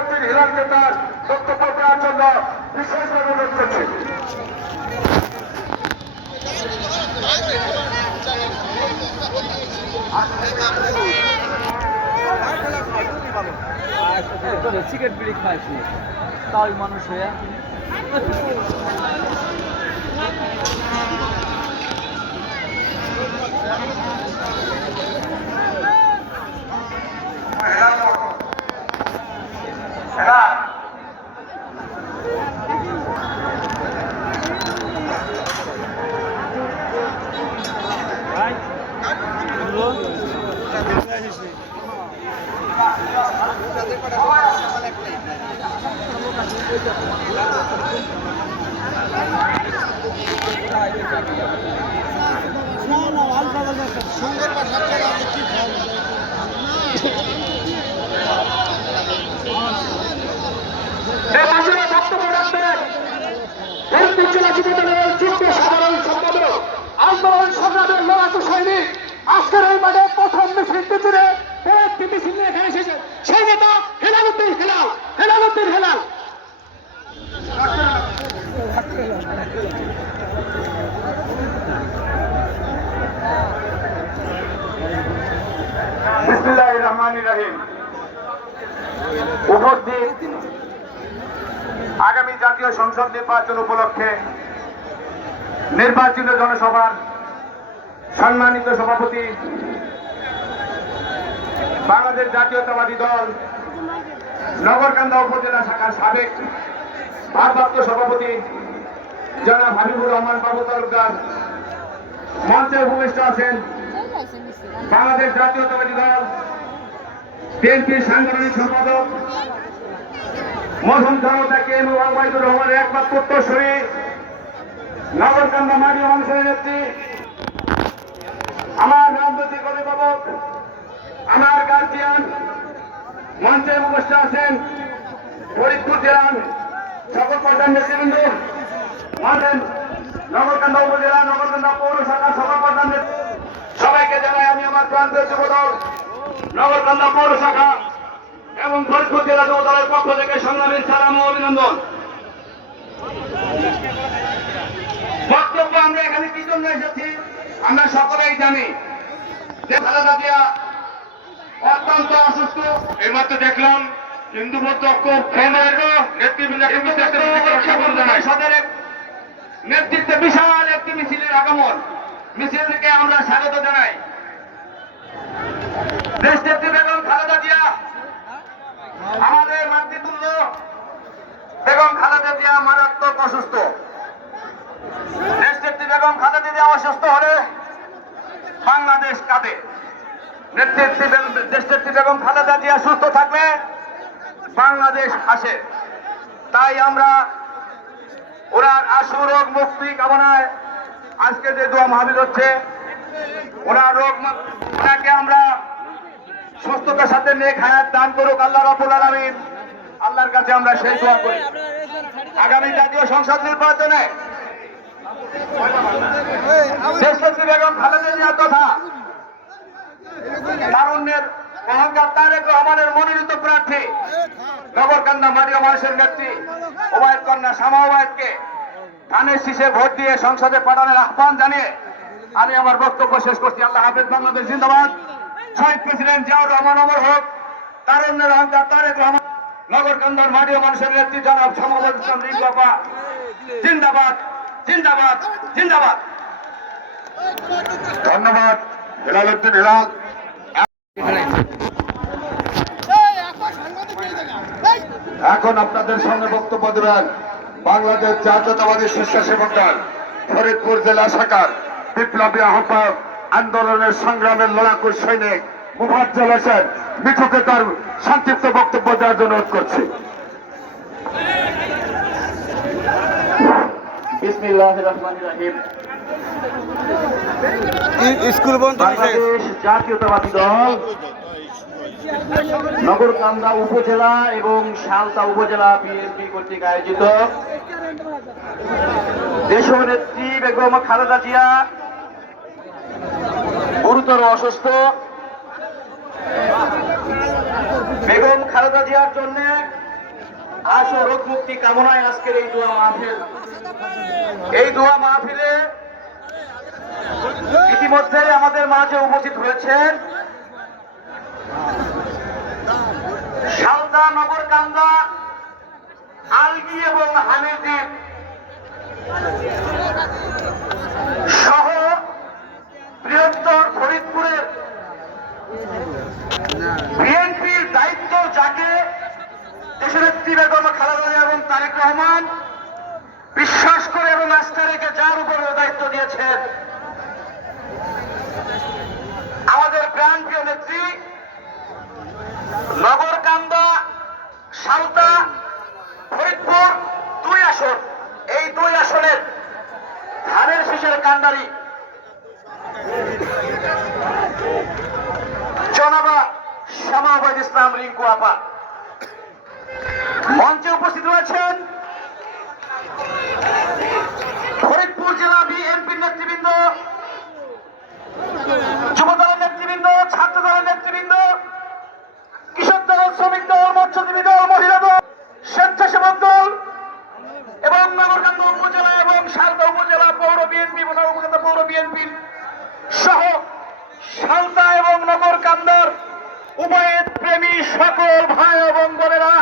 উদ্দিন হিলাল কেন্দ্র বক্তব্য দেওয়ার জন্য বিশেষভাবে অনুরোধ করছে। সিগারেট বিড়ি খাইছ না তাই মানুষ হয়ে বক্তব্য রাখবেন ফরিদপুর জেলা যুবদলের যুগ্ম সাধারণ সম্পাদক আন্দোলন সংগ্রামের লড়াকু সৈনিক আজকের এই মাঠে প্রথম মিছিলটি ছিল একটি মিছিল নিয়ে এখানে এসেছে সেই নেতা হেলাল উদ্দিন হেলাল। বিসমিল্লাহির রহমানির রহিম। উপস্থিত আগামী জাতীয় সংসদ নির্বাচন উপলক্ষে নির্বাচিত জনসভার সম্মানিত সভাপতি বাংলাদেশ জাতীয়তাবাদী দল নগরকান্দা উপজেলা শাখার সাবেক ভারপ্রাপ্ত সভাপতি জনাব হাবিবুর রহমান বাবু তালুকদার, মঞ্চে উপবিষ্ট আছেন বাংলাদেশ জাতীয়তাবাদী দল বিএনপির সাংগঠনিক সম্পাদক মধুম জনতা কে এম ওয়াহিদুর রহমানের একমাত্র উত্তরসূরি নগরকান্দা মাটি মানুষের নেত্রী, আমার রাজনৈতিক অভিভাবক, আমার গার্জিয়ান, মঞ্চে উপস্থিত আছেন ফরিদপুর জেলার সকল পর্যায়ের নেতৃবৃন্দ, মঞ্চের নগরকান্দা উপজেলা নগরকান্দা পৌর শাখার সকল পর্যায়ের নেতৃবৃন্দ, সবাইকে জানাই আমি আমার প্রান্তীয় যুবদল নগরকান্দা পৌর শাখা এবং ফরিদপুর জেলা যুব দলের পক্ষ থেকে সংগ্রামী সালাম ও অভিনন্দন। বক্তব্য আমরা এখানে কি জন্য এসেছি আমরা সকলেই জানি যে খালেদা জিয়া অত্যন্ত অসুস্থ। এইমাত্র দেখলাম হিন্দু বৌদ্ধ নেতৃত্বে বিশাল একটি মিছিলের আগমন। মিছিলকে আমরা স্বাগত জানাই। দেশনেত্রী বেগম খালেদা জিয়া আমাদের মাতৃতুল্য বেগম খালেদা জিয়া মারাত্মক অসুস্থ। দেশনেত্রী বেগম খালেদা জিয়া অসুস্থ হলে বাংলাদেশ কাঁদে। দেশনেত্রী বেগম খালেদা জিয়া সুস্থ থাকলে বাংলাদেশ হাসে। তাই আমরা ওনার আশু রোগ মুক্তি কামনায় আজকে যে দোয়া মাহফিল হচ্ছে, ওনার রোগ ওনাকে আমরা সুস্থতার সাথে নেক হায়াত দান করুক আল্লাহ রাব্বুল আলামিন। আল্লাহর কাছে আমরা সেই দোয়া করি। আগামী জাতীয় সংসদ নির্বাচনে দেশনেত্রী বেগম খালেদা জিয়া তথা তারুণ্যের অহংকার তারেক রহমানের মনোনীত প্রার্থী নগরকান্দা মারিয়া মানুষের নেত্রী ওবায়দ কন্যা শামা ওবায়দকে ধানের শীষে ভোট দিয়ে সংসদে পাঠানোর আহ্বান জানিয়ে আমি আমার বক্তব্য শেষ করছি। আল্লাহ হাফেজ। বাংলাদেশ জিন্দাবাদ। শহীদ প্রেসিডেন্ট জিয়াউর রহমান অমর হোক। তারুণ্যের অহংকার তারেক রহমান। নগরকান্দার মারিয়া মানুষের নেত্রী জনাব শামা ওবায়দ ইসলাম রিঙ্কু আপা জিন্দাবাদ, জিন্দাবাদ, জিন্দাবাদ। ধন্যবাদ হেলাল উদ্দিন হেলাল। এখন আপনাদের সামনে বক্তব্য দেবেন বাংলাদেশ জাতীয়তাবাদী স্বেচ্ছাসেবক দল ফরিদপুর জেলা শাখার বিপ্লবী আহ্বায়ক, আন্দোলনের সংগ্রামের লড়াকু সৈনিক মুফাজ্জল হোসেন মিঠুকে তার সংক্ষিপ্ত বক্তব্য দেওয়ার জন্য অনুরোধ করছি। বিসমিল্লাহির রহমানির রহিম। স্কুল বন্ধ বাংলাদেশ জাতীয়তাবাদী দল নগরকান্দা উপজেলা এবং শালতা উপজেলা বিএনপি কর্তৃক আয়োজিত দেশনেত্রী বেগম খালেদা জিয়া গুরুতর অসুস্থ। বেগম খালেদা জিয়ার জন্য আশু রোগ মুক্তি কামনায় আজকের এই দোয়া মাহফিল। এই দোয়া মাহফিলে ইতিমধ্যে আমাদের মাঝে উপস্থিত হয়েছেন শালদা, নগরকান্দা, আলগি এবং হামিরদ্বীপ সহ বৃহত্তর ফরিদপুরের বিএনপির দায়িত্ব যাকে দেশনেত্রী বেগম খালেদা জিয়া এবং তারেক রহমান বিশ্বাস করে এবং আস্থা রেখে যার উপরে দায়িত্ব দিয়েছেন, আমাদের প্রাণপ্রিয় নেত্রী নগরকান্দা, শালতা, ফরিদপুর 2 আসন, এই 2 আসনের ধানের শীষের কান্ডারি জনাবা শামা ওবায়দ ইসলাম রিঙ্কু আপা মঞ্চে উপস্থিত রয়েছেন ফরিদপুর জেলা বিএনপির নেতৃবৃন্দ, যুব দলের নেতৃবৃন্দ, ছাত্র দলের নেতৃবৃন্দ, কৃষক দল, শ্রমিক দল, মৎস্যজীবী দল, মহিলা দল, স্বেচ্ছাসেবক দল এবং নগরকান্দা উপজেলা এবং শালদা উপজেলা পৌর বিএনপি, নগরকান্দা পৌর বিএনপির সহ শালদা এবং নগরকান্দার উভয়ের প্রেমী সকল ভাই এবং বোনেরা,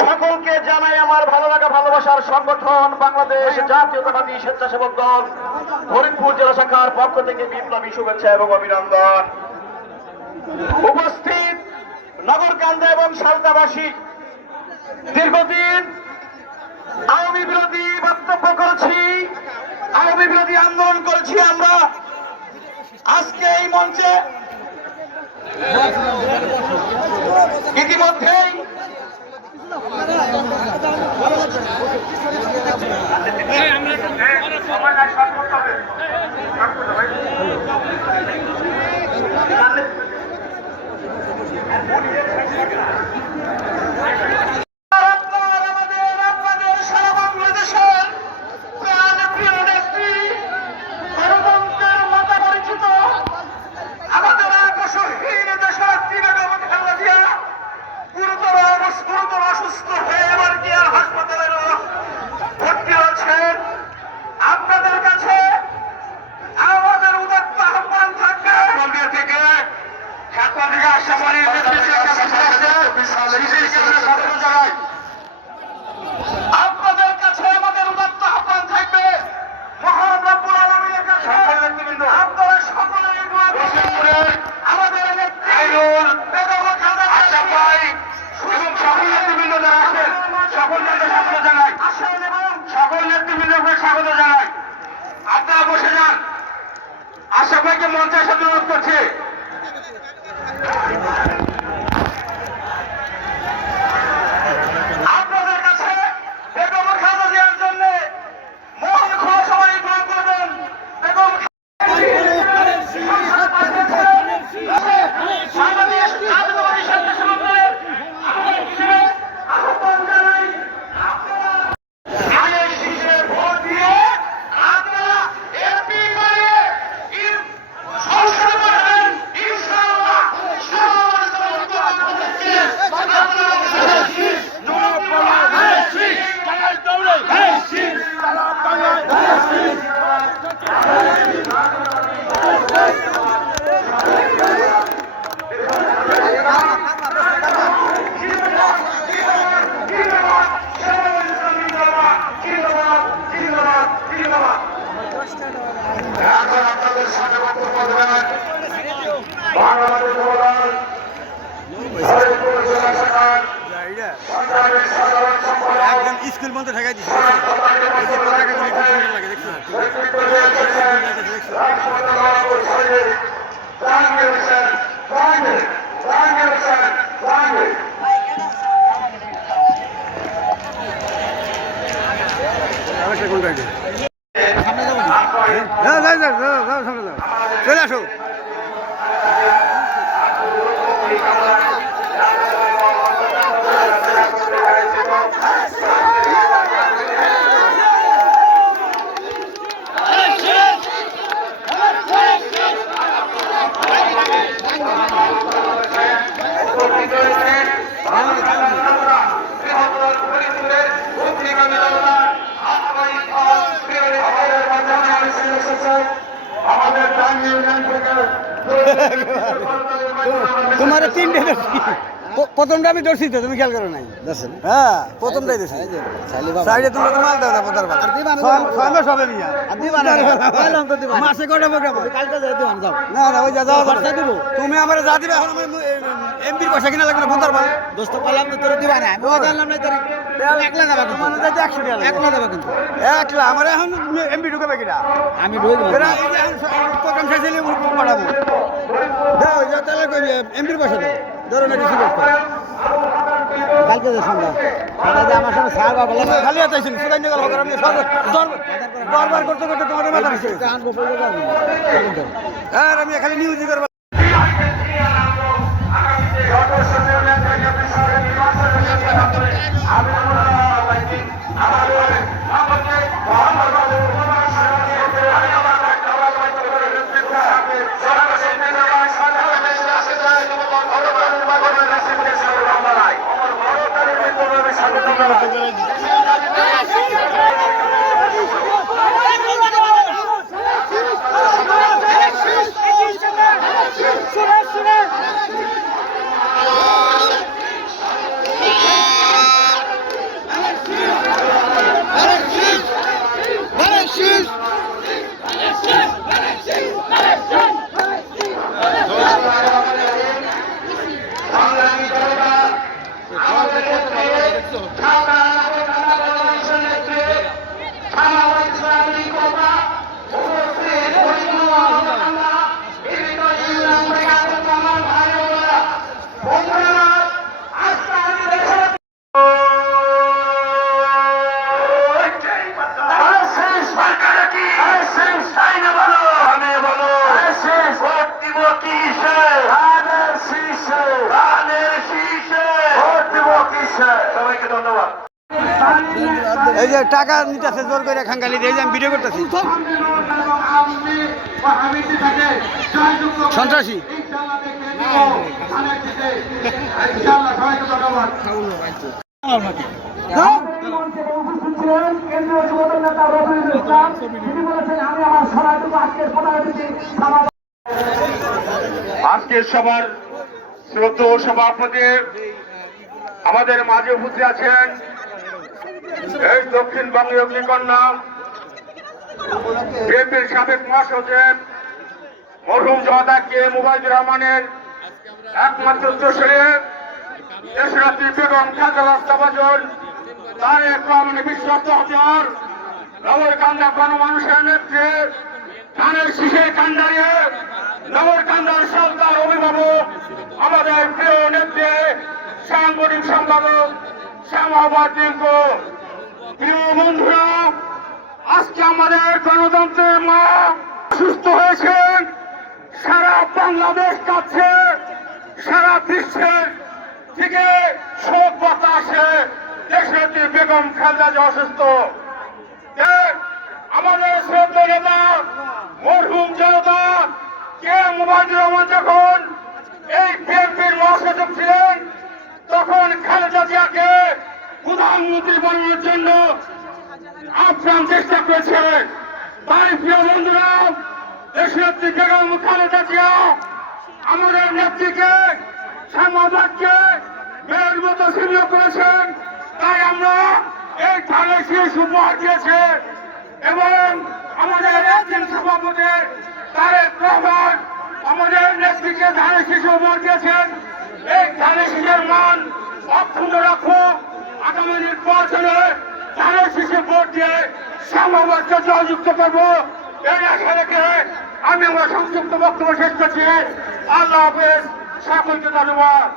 সকলকে জানাই আমার ভালো লাগা ভালোবাসার সংগঠন বাংলাদেশ জাতীয়তাবাদী স্বেচ্ছাসেবক দল ফরিদপুর জেলা শাখার পক্ষ থেকে বিপ্লবী শুভেচ্ছা এবং অভিনন্দন। উপস্থিত নগরকান্দা এবং শালদাবাসী, দীর্ঘদিন আওয়ামী বিরোধী বক্তব্য করেছি, আওয়ামী বিরোধী আন্দোলন করেছি আমরা। আজকে এই মঞ্চে ইতিমধ্যেই আপনাদের সারা বাংলাদেশের প্রাণপ্রিয় নেত্রী, গণতন্ত্রের মাতা পরিচিত আমাদের আকর্ষণহীন দেশনেত্রী বেগম খালেদা জিয়া গুরুতর অসুস্থ হয়ে এবার কেয়ার হাসপাতালে ভর্তি হয়েছেন। আপনাদের কাছে আমাদের উদাত্ত আহ্বান থাকবে থেকে আপনাদের কাছে আমাদের উদাত্ত আহ্বান থাকবে মহান রব্বুল আলামিনের কাছে আপনারা সকলেই দোয়া করবেন আমাদের নেত্রী বেগম খালেদা জিয়া এবং সকল নেতৃবৃন্দ যারা আছেন সকলকে স্বাগত জানাই, আসেন এবং সকল নেতৃবৃন্দকে স্বাগত জানাই। আপনারা বসে যান। আশা ভাইকে মঞ্চে এসে অনুরোধ করছি। আপনাদের কাছে বেগম খালেদা জিয়ার জন্য মন খোলা সবাই দোয়া করবেন। বেগম বাংলাদেশ জাতীয়তাবাদী স্বেচ্ছাসেবক দলের আহ্বান জানাই, আপনারা ধানের শীষে ভোট দিয়ে স্কুল বন্ধ ঠেকাই দিচ্ছে এই যে পতাকাগুলি খুব সুন্দর লাগে দেখছো আরেকটা কোনটা সামনে যাবো যাও সামনে যাও চলে আসো তোমার তিনটে ধরছি প্রথমটা আমি ধরছি তো তুমি খেয়াল করো নাই হ্যাঁ প্রথমটাই ধরছি সাইডে তোমরা তো মাল দাও না পদার বাদ ছয় মাস হবে নিয়া মাসে কটা প্রোগ্রাম না না ওই যা যাও দিব তুমি আমার যা দিবে এখন আমার এমপির পয়সা কিনা লাগবে না পদার বাদ দোস্ত কইলাম তো তোর দিবা না আমি জানলাম না তোর একলা যাবা কিন্তু মানে যাইতে 100 টাকা একলা যাবা কিন্তু একলা আমার এখন এমপি ঢুকাবে কিনা আমি ঢুকবো এরা এই যে প্রোগ্রাম শেষ হলে পাঠাবো দাও যা তাহলে কই এমপির পয়সা দাও ধরো না কিছু করতে কালকে যে সন্ধ্যা দাদা আমার সঙ্গে সার বাবা খালি আইছেন সুদাই নিয়ে গেল হবে আমি দরবার করতে করতে তোমাদের মাথা নিচে হ্যাঁ আমি খালি নিউজ করব সবাইকে ধন্যবাদ। এই যে টাকা নিতেছে জোর করে খাঙ্গালি দিয়ে আমি ভিডিও করতেছি সন্ত্রাসী আজকের সবার শ্রদ্ধেয় সভাপতি আমাদের মাঝে উপস্থিত আছেন এই দক্ষিণবঙ্গের অগ্নিকন্যা বিএনপির সাবেক মহাসচিব মরহুম জনতা কে মুবাইদুর রহমানের একমাত্র উত্তরসূরি দেশনেত্রী বেগম খালেদা রাস্তাবাজন তারেক রহমানের বিশ্বস্ত হজর নগরকান্দা গণমানুষের নেত্রী ধানের শীষে কান্ডারিয়ে নগরকান্দার সরকার অভিভাবক আমাদের প্রিয় নেত্রী সাংগঠনিক সম্পাদক শ্যামাবাদ টিঙ্কু। প্রিয় বন্ধুরা, আজকে আমাদের গণতন্ত্রের মা সুস্থ হয়েছেন, সারা বাংলাদেশ কাছে, সারা বিশ্বের থেকে শোক বার্তা আসে দেশনেত্রী বেগম খালেদা জিয়া অসুস্থ। আমাদের শ্রদ্ধেয় নেতা মরহুম জনতা কে মুবাইদুর রহমান যখন এই বিএনপির মহাসচিব ছিলেন তখন খালেদা জিয়াকে প্রধানমন্ত্রী বানানোর জন্য আপ্রাণ চেষ্টা করেছে। তাই প্রিয় বন্ধুরা, দেশনেত্রী বেগম খালেদা জিয়া আমাদের নেত্রীকে শ্যামাবাদকে মেয়ের মতো স্বীকার করেছেন। তাই আমরা এই ধানের শীষ উপহার দিয়েছে এবং আমাদের একজন সভাপতি তারেক রহমান আমাদের নেত্রীকে ধানের শীষ উপহার দিয়েছেন। এই ধানের শীষের মান অক্ষুণ্ণ রাখো, আগামী নির্বাচনে সাম্যবাদকে জয়যুক্ত করবো এই আশা রেখে আমি আমার সংক্ষিপ্ত বক্তব্য শেষ করছি। আল্লাহ হাফেজ, সকলকে ধন্যবাদ।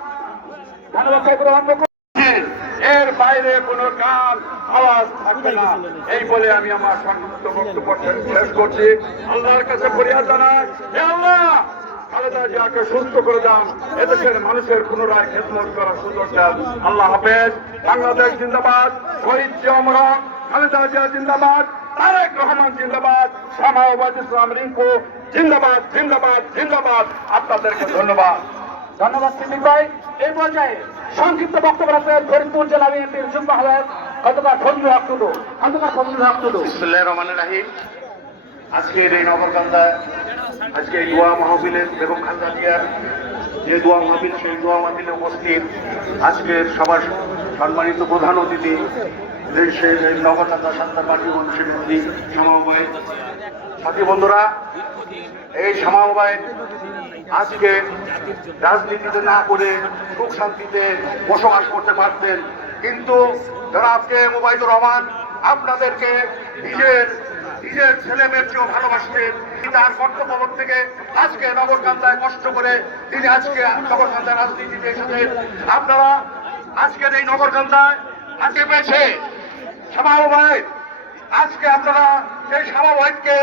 এর বাইরে কোনো কাজ আওয়াজ থাকবে না, এই বলে আমি আমার সংক্ষিপ্ত বক্তব্য শেষ করছি। আল্লাহর কাছে ফরিয়াদ জানাই, হে আল্লাহ খালেদা জিয়াকে সুস্থ করে দাম, এদেশের মানুষের পুনরায় খেদমত করার সুযোগ দেন। আল্লাহ হাফেজ। বাংলাদেশ জিন্দাবাদ, শহীদ জিয়া মরণ, খালেদা জিয়া জিন্দাবাদ, তারেক রহমান জিন্দাবাদ, শামাওয়াজ ইসলাম রিঙ্কু জিন্দাবাদ, জিন্দাবাদ, জিন্দাবাদ। আপনাদেরকে ধন্যবাদ। ধন্যবাদ সিদ্দিক ভাই। এই পর্যায়ে সংক্ষিপ্ত বক্তব্য রাখবেন ফরিদপুর জেলা বিএনপির যুগ্ম আহ্বায়ক খন্দকার ফজলুল হক টুডু। খন্দকার ফজলুল হক টুডু। বিসমিল্লাহির রহমানির রহিম। আজকের এই নগরকান্দা, আজকে এই দোয়া মাহফিলে বেগম খালেদা জিয়ার যে দোয়া মাহফিল, সেই দোয়া মাহফিলে উপস্থিত আজকের সবার সম্মানিত প্রধান অতিথি, দেশের এই নগরকান্দা সান্তার পার্টি মন্ত্রী সমবায় সাথী বন্ধুরা, এই সমবায় আজকে রাজনীতিতে না করে সুখ শান্তিতে বসবাস করতে পারতেন, কিন্তু জনাব কে এম ওবায়দুর রহমান আপনাদেরকে নিজের ছেলে মেয়ের চেয়েও ভালোবাসতেন। তার কর্তব্যবোধ থেকে আজকে নগরকান্দায় কষ্ট করে তিনি আজকে নগরকান্দায় রাজনীতিতে এসেছেন। আপনারা আজকের এই নগরকান্দায় আজকে পেয়েছে সমবায়, আজকে আপনারা এই সমবায়কে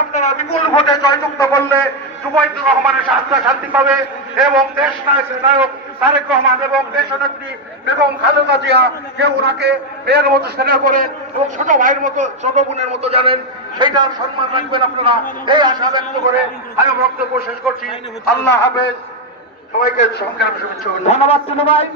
আপনারা বিপুল ভোটে জয়যুক্ত করলে ওবায়দুর রহমানের আত্মা শান্তি পাবে এবং দেশ নায়ক তারেক রহমান এবং দেশনেত্রী বেগম খালেদা জিয়া কেউ ওনাকে মেয়ের মতো স্নেহ করেন এবং ছোট ভাইয়ের মতো, ছোট বোনের মতো জানেন, সেইটার সম্মান রাখবেন আপনারা, এই আশা ব্যক্ত করে আমি বক্তব্য শেষ করছি। আল্লাহ হাফেজ, সবাইকে সংগ্রাম শুভেচ্ছা। ধন্যবাদ টুডু ভাই।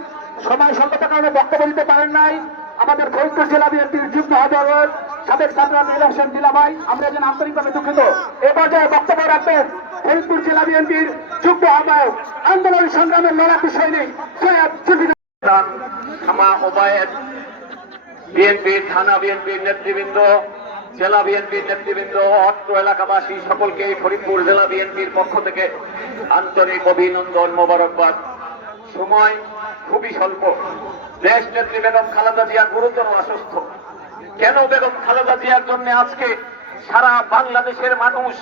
সময় স্বল্পতার কারণে বক্তব্য দিতে পারেন নাই আমাদের ফরিদপুর জেলা বিএনপির যুগ্ম আহ্বায়ক সাবেক ছাত্র ইলেকশন দিলা ভাই, আমরা যেন আন্তরিকভাবে দুঃখিত। এ পর্যায়ে বক্তব্য রাখবেন ফরিদপুর জেলা বিএনপির যুগ্ম আহ্বায়ক আন্দোলন সংগ্রামের লড়াকু সৈনিক সৈয়দ জুলফিকার খামা ওবায়েদ, বিএনপির থানা বিএনপির নেতৃবৃন্দ, জেলা বিএনপির নেতৃবৃন্দ, অত্র এলাকাবাসী সকলকে এই ফরিদপুর জেলা বিএনপির পক্ষ থেকে আন্তরিক অভিনন্দন, মোবারকবাদ। সময় খুবই স্বল্প। দেশ নেত্রী বেগম খালেদা জিয়া গুরুতর অসুস্থ। কেন বেগম খালেদা জিয়ার জন্য আজকে সারা বাংলাদেশের মানুষ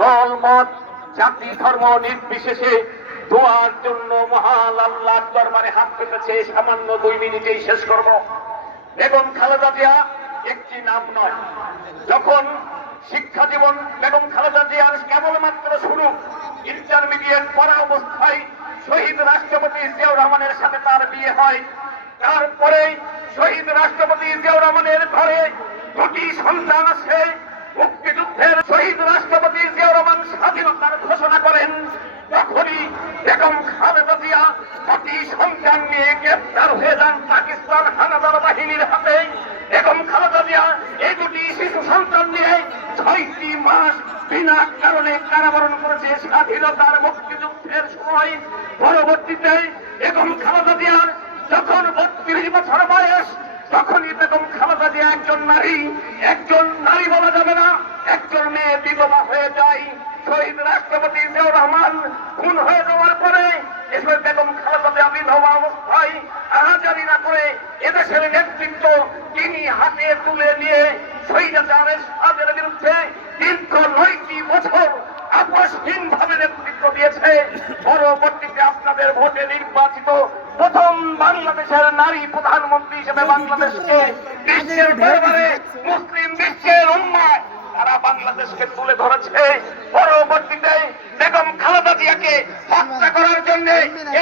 দল মত জাতি ধর্ম নির্বিশেষে দোয়ার জন্য মহান আল্লাহর দরবারে হাত পেতেছে। সামান্য 2 মিনিটেই শেষ করব। বেগম খালেদা জিয়া একটি নাম নয়। যখন শিক্ষা জীবন বেগম খালেদা জিয়ার কেবলমাত্র শুরু, ইন্টারমিডিয়েট পড়া অবস্থায় শহীদ রাষ্ট্রপতি জিয়াউর রহমানের সাথে তার বিয়ে হয়। তারপরে শহীদ রাষ্ট্রপতি জিয়াউর রহমানের ঘরে 2টি সন্তান আছে। মুক্তিযুদ্ধের শহীদ রাষ্ট্রপতি জিয়াউর রহমান স্বাধীনতার ঘোষণা করেন, তখনই বেগম খালেদা জিয়া 2টি সন্তান নিয়ে গ্রেফতার হয়ে যান পাকিস্তান হানাদার বাহিনীর হাতে। বেগম খালেদা জিয়া এই 2টি শিশু সন্তান নিয়ে 6টি মাস বিনা কারণে কারাবরণ করেছে স্বাধীনতার মুক্তিযুদ্ধের সময়। পরবর্তীতে বেগম খালেদা জিয়ার যখন 32 বছর বয়স, তখনই বেগম খালেদা জিয়া একজন নারী বলা যাবে না, একজন মেয়ে বিধবা হয়ে যায়। শহীদ রাষ্ট্রপতি জিয়াউর রহমান খুন হয়ে যাওয়ার পরে এসব বেগম খালেদা জিয়া বিধবা অবস্থায় আহাজারি না করে এদেশের নেতৃত্ব তিনি হাতে তুলে নিয়ে স্বৈরাচারের সাদের বিরুদ্ধে দীর্ঘ 9টি বছর আপোষহীন ভাবে নেতৃত্ব দিয়েছে। পরবর্তীতে আপনাদের ভোটে নির্বাচিত প্রথম বাংলাদেশের নারী প্রধানমন্ত্রী হিসেবে বাংলাদেশকে বিশ্বের দরবারে মুসলিম বিশ্বের উম্মাহ তারা বাংলাদেশকে তুলে ধরেছে। পরবর্তীতে বেগম খালেদা জিয়াকে হত্যা করার জন্য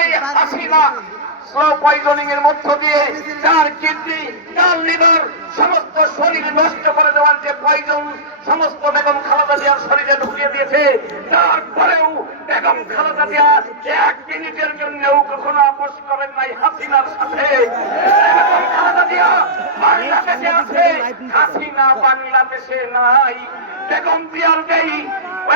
এই হাসিনা স্লো পয়জনিং এর মধ্য দিয়ে তার কিডনি, তার লিভার, সমস্ত শরীর নষ্ট করে দেওয়ার যে পয়জন সমস্ত বেগম খালেদা জিয়ার শরীরে ঢুকিয়ে দিয়েছে। তারপরেও বেগম খালেদা জিয়া 1 মিনিটের জন্যও কখনো আপোষ করেন নাই হাসিনার সাথে। বেগম খালেদা জিয়া বাংলাদেশে আছে, হাসিনা বাংলাদেশে নাই। বেগম জিয়ার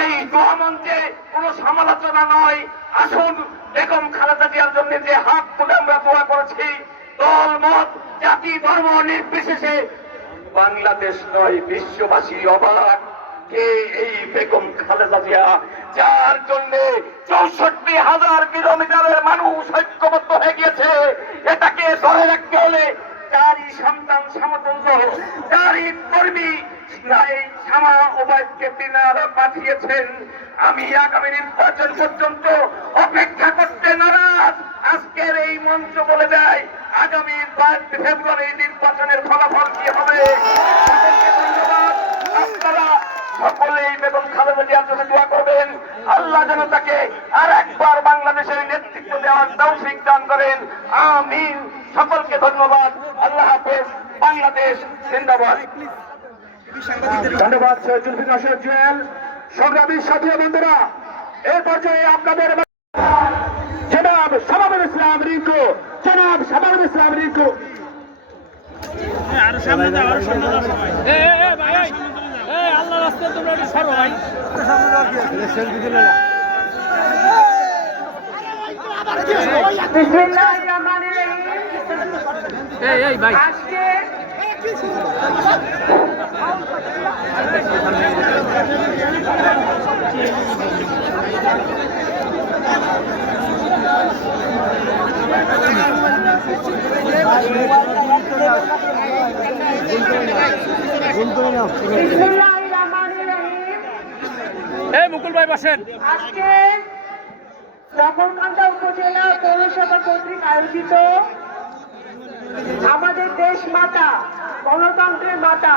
এই মহামঞ্চে কোনো সমালোচনা নয়। আসুন বেগম খালেদা জিয়ার জন্য যে হাত তুলে আমরা দোয়া করেছি, দল মত জাতি ধর্ম নির্বিশেষে বাংলাদেশ নয় বিশ্ববাসী অবাক কে এই বেগম খালেদা জিয়া, যার জন্য 64,000 কিলোমিটারের মানুষ ঐক্যবদ্ধ হয়ে গিয়েছে। এটাকে ধরে রাখতে হলে তারই সন্তান সমতুল্য, তারই কর্মী এই ছামা ওবায়দকে তিনারা পাঠিয়েছেন। আমি আগামী নির্বাচন পর্যন্ত অপেক্ষা করতে নারাজ। আজকের এই মঞ্চ বলে দেয় আগামী 22 ফেব্রুয়ারি নির্বাচনের ফলাফল কি হবে। সকলকে ধন্যবাদ। আপনারা সকলেই বেগম খালেদা জিয়ার জন্য দোয়া করবেন। আল্লাহ যেন তাকে আর একবার বাংলাদেশের নেতৃত্ব দেওয়ার তৌফিক দান করেন। আমিন। সকলকে ধন্যবাদ। আল্লাহ হাফেজ। বাংলাদেশ জিন্দাবাদ। ধন্যবাদ জুলফিকার শেখ জুয়েল। সংগ্রামী সাথী বন্ধুরা, এই পর্যায়ে আপনাদের জনাব শাবাবুল ইসলাম রিঙ্কু, জনাব শাবাবুল ইসলাম রিঙ্কু। আল্লাহ রাস্তায় তোমরা একটু সরো ভাই। বিসমিল্লাহির রহমানির রহিম। এই ভাই আজকে বিসমিল্লাহির রহমানির রহিম। এই মুকুল ভাই বসেন। আজকে নগরকান্দা উপজেলা পৌরসভা কর্তৃক আয়োজিত আমাদের দেশ মাতা, গণতন্ত্রের মাতা,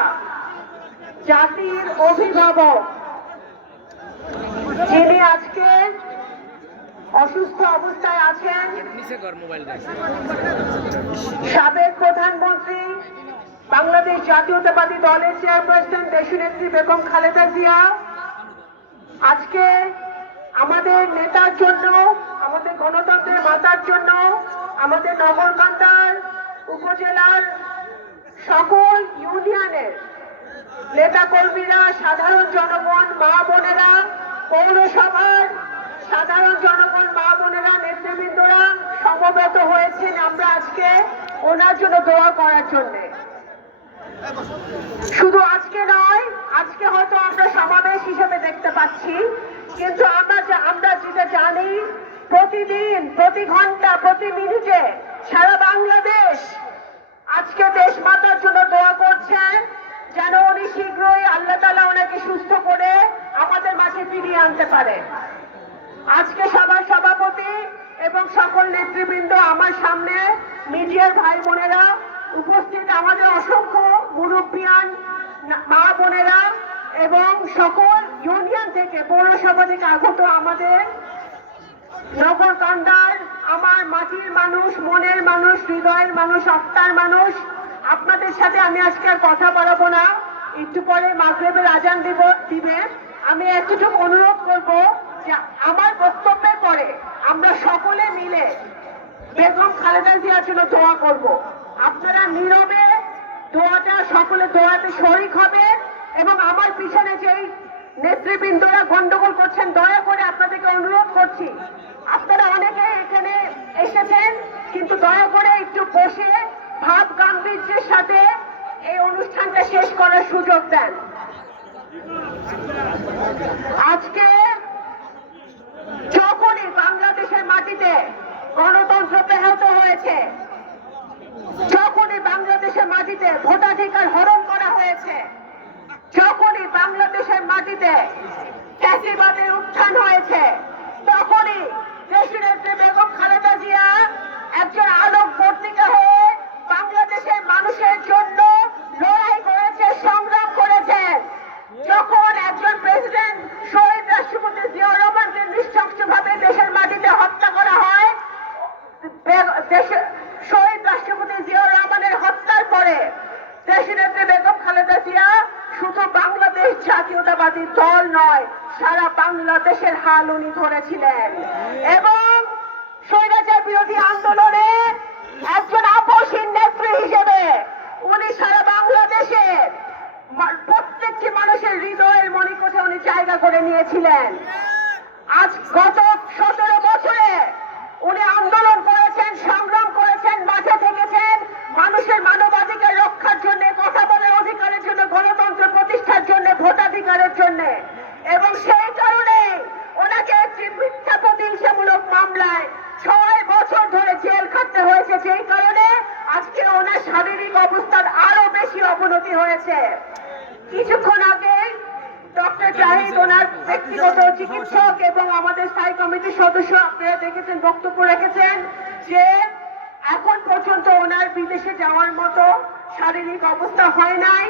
জাতির অভিভাবক, যিনি আজকে অসুস্থ অবস্থায় আছেন, সাবেক প্রধানমন্ত্রী, বাংলাদেশ জাতীয়তাবাদী দলের চেয়ারপারসন দেশনেত্রী বেগম খালেদা জিয়া আজকে আমাদের নেতার জন্য, আমাদের গণতন্ত্রের মাতার জন্য, আমাদের নগরকান্দার উপজেলার সকল ইউনিয়নের নেতা কর্মীরা, সাধারণ জনগণ, মা বোনেরা, পৌরসভার সাধারণ জনগণ, মা বোনেরা, নেতৃবৃন্দরা সমবেত হয়েছেন আমরা আজকে ওনার জন্য দোয়া করার জন্যে। শুধু আজকে নয়, আজকে হয়তো আমরা সমাবেশ হিসেবে দেখতে পাচ্ছি, কিন্তু আমরা যেটা জানি, প্রতিদিন, প্রতি ঘন্টা, প্রতি মিনিটে সারা বাংলাদেশ আজকে দেশ মাতার জন্য দোয়া করছেন যেন উনি শীঘ্রই আল্লাহ তাআলা ওনাকে সুস্থ করে আমাদের মাঝে ফিরিয়ে আনতে পারে। আজকে সবার সভাপতি এবং সকল নেতৃবৃন্দ, আমার সামনে মিডিয়ার ভাই বোনেরা উপস্থিত, আমাদের অসংখ্য মুরব্বিয়ান, মা বোনেরা এবং সকল ইউনিয়ন থেকে, পৌরসভা থেকে আগত আমাদের নগরকান্দার আমার মাটির মানুষ, মনের মানুষ, হৃদয়ের মানুষ, আত্মার মানুষ, আপনাদের সাথে আমি আজকে আর কথা বলাবো না। একটু পরে মাগরিবের আজান দিবে। আমি এতটুকু অনুরোধ করব যে আমার বক্তব্যের পরে আমরা সকলে মিলে বেগম খালেদা জিয়ার জন্য দোয়া করব। আপনারা নীরবে দোয়াটা, সকলে দোয়াতে শরীক হবে এবং আমার পিছনে যেই নেতৃবৃন্দরা গন্ডগোল করছেন, দয়া করে আপনাদেরকে অনুরোধ করছি, আপনারা অনেকে এখানে এসেছেন, কিন্তু দয়া করে একটু বসে ভাব গাম্ভীর্যের সাথে এই অনুষ্ঠানটা শেষ করার সুযোগ দেন। আজকে যখনই বাংলাদেশের মাটিতে গণতন্ত্র ব্যাহত হয়েছে, যখনই বাংলাদেশের মাটিতে ভোটাধিকার হরণ করা হয়েছে, যখনই বাংলাদেশের মাটিতে ফ্যাসিবাদের উত্থান হয়েছে, তখনই দেশনেত্রী বেগম খালেদা জিয়া একজন আলোক বর্তিকা হয়ে বাংলাদেশের মানুষের জন্য লড়াই করেছে, সংগ্রাম করেছেন। যখন একজন প্রেসিডেন্ট শহীদ রাষ্ট্রপতি জিয়াউর রহমানকে নৃশংসভাবে দেশের মাটিতে হত্যা করা হয়, শহীদ রাষ্ট্রপতি জিয়াউর রহমানের হত্যার পরে দেশনেত্রী বেগম খালেদা জিয়া শুধু বাংলাদেশ জাতীয়তাবাদী দল নয়, সারা বাংলাদেশের হাল উনি ধরেছিলেন এবং স্বৈরাচার বিরোধী আন্দোলনে একজন আপসহীন নেত্রী হিসেবে উনি সারা বাংলাদেশের প্রত্যেকটি মানুষের হৃদয়ের মণিকোঠে উনি জায়গা করে নিয়েছিলেন। আজ গত 17 বছরে উনি আন্দোলন করেছেন, সংগ্রাম করেছেন, মাঠে থেকেছেন, মানুষের মানবাধিকার রক্ষার জন্য, কথা বলার অধিকারের জন্য, গণতন্ত্র প্রতিষ্ঠার জন্য, ভোটাধিকারের জন্য, এবং সেই কারণে ওনাকে একটি মিথ্যা প্রতিহিংসামূলক মামলায় 6 বছর ধরে জেল খাটতে হয়েছে, যেই কারণে আজকে ওনার শারীরিক অবস্থার আরো বেশি অবনতি হয়েছে। কিছুক্ষণ আগে ডক্টর জাহিদ ওনার ব্যক্তিগত চিকিৎসক এবং আমাদের স্থায়ী কমিটির সদস্য আপনারা দেখেছেন বক্তব্য রেখেছেন যে এখন পর্যন্ত ওনার বিদেশে যাওয়ার মতো শারীরিক অবস্থা হয় নাই।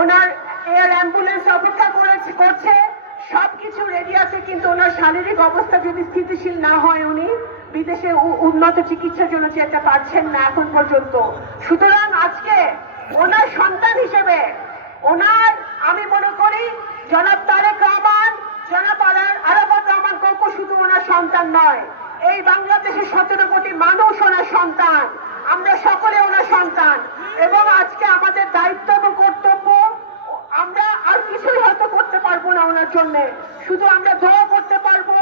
ওনার এয়ার অ্যাম্বুলেন্স অপেক্ষা করছে, সবকিছু রেডি আছে, কিন্তু ওনার শারীরিক অবস্থা যদি স্থিতিশীল না হয় উনি বিদেশে উন্নত চিকিৎসার জন্য যেতে পারছেন না এখন পর্যন্ত। সুতরাং আজকে ওনার সন্তান হিসেবে ওনার আমি মনে করি জনাব তারেক রহমান, জনাব আরাফাত রহমান কোকো শুধু ওনার সন্তান নয়, এই বাংলাদেশের 17 কোটি মানুষ ওনার সন্তান, আমরা সকলে ওনার সন্তান। এবং আজকে আমাদের দায়িত্ব এবং কর্তব্য, আমরা আর কিছুই হয়তো করতে পারবো না ওনার জন্য, শুধু আমরা দোয়া করতে পারবো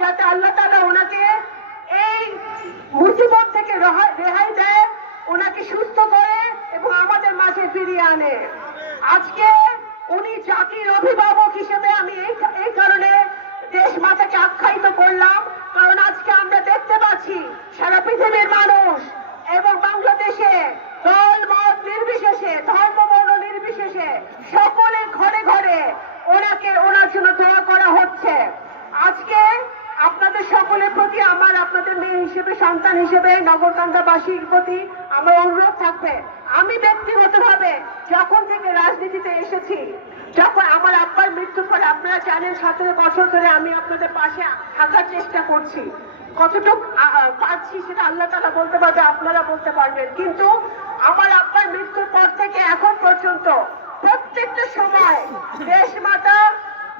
যাতে আল্লাহ তাআলা ওনাকে এই মুসিবত থেকে রেহাই দেয়, ওনাকে সুস্থ করে এবং আমাদের মাঝে ফিরিয়ে আনে। আজকে উনি জাতির অভিভাবক হিসেবে আমি এই কারণে দেশ মাতাকে আখ্যায়িত করলাম, কারণ আজকে আমরা দেখতে পাচ্ছি সারা পৃথিবীর মানুষ এবং বাংলাদেশে দল মত নির্বিশেষে, ধর্ম বর্ণ নির্বিশেষে সকলের ঘরে ঘরে ওনার জন্য দোয়া করা হচ্ছে। আজকে আপনাদের সকলের প্রতি আমার, আপনাদের মেয়ে হিসেবে, সন্তান হিসেবে, নগরকান্দাবাসীর প্রতি আমার অনুরোধ থাকবে, আমি ব্যক্তিগতভাবে যখন থেকে রাজনীতিতে এসেছি, যখন আমার আব্বার মৃত্যুর পরে আপনারা জানেন 17 বছর ধরে আমি আপনাদের পাশে থাকার চেষ্টা করছি, কতটুকু পারছি সেটা আল্লাহ তাআলা বলতে পারবে, আপনারা বলতে পারবেন। কিন্তু আমার আব্বার মৃত্যুর পর থেকে এখন পর্যন্ত প্রত্যেকটা সময় দেশ মাতা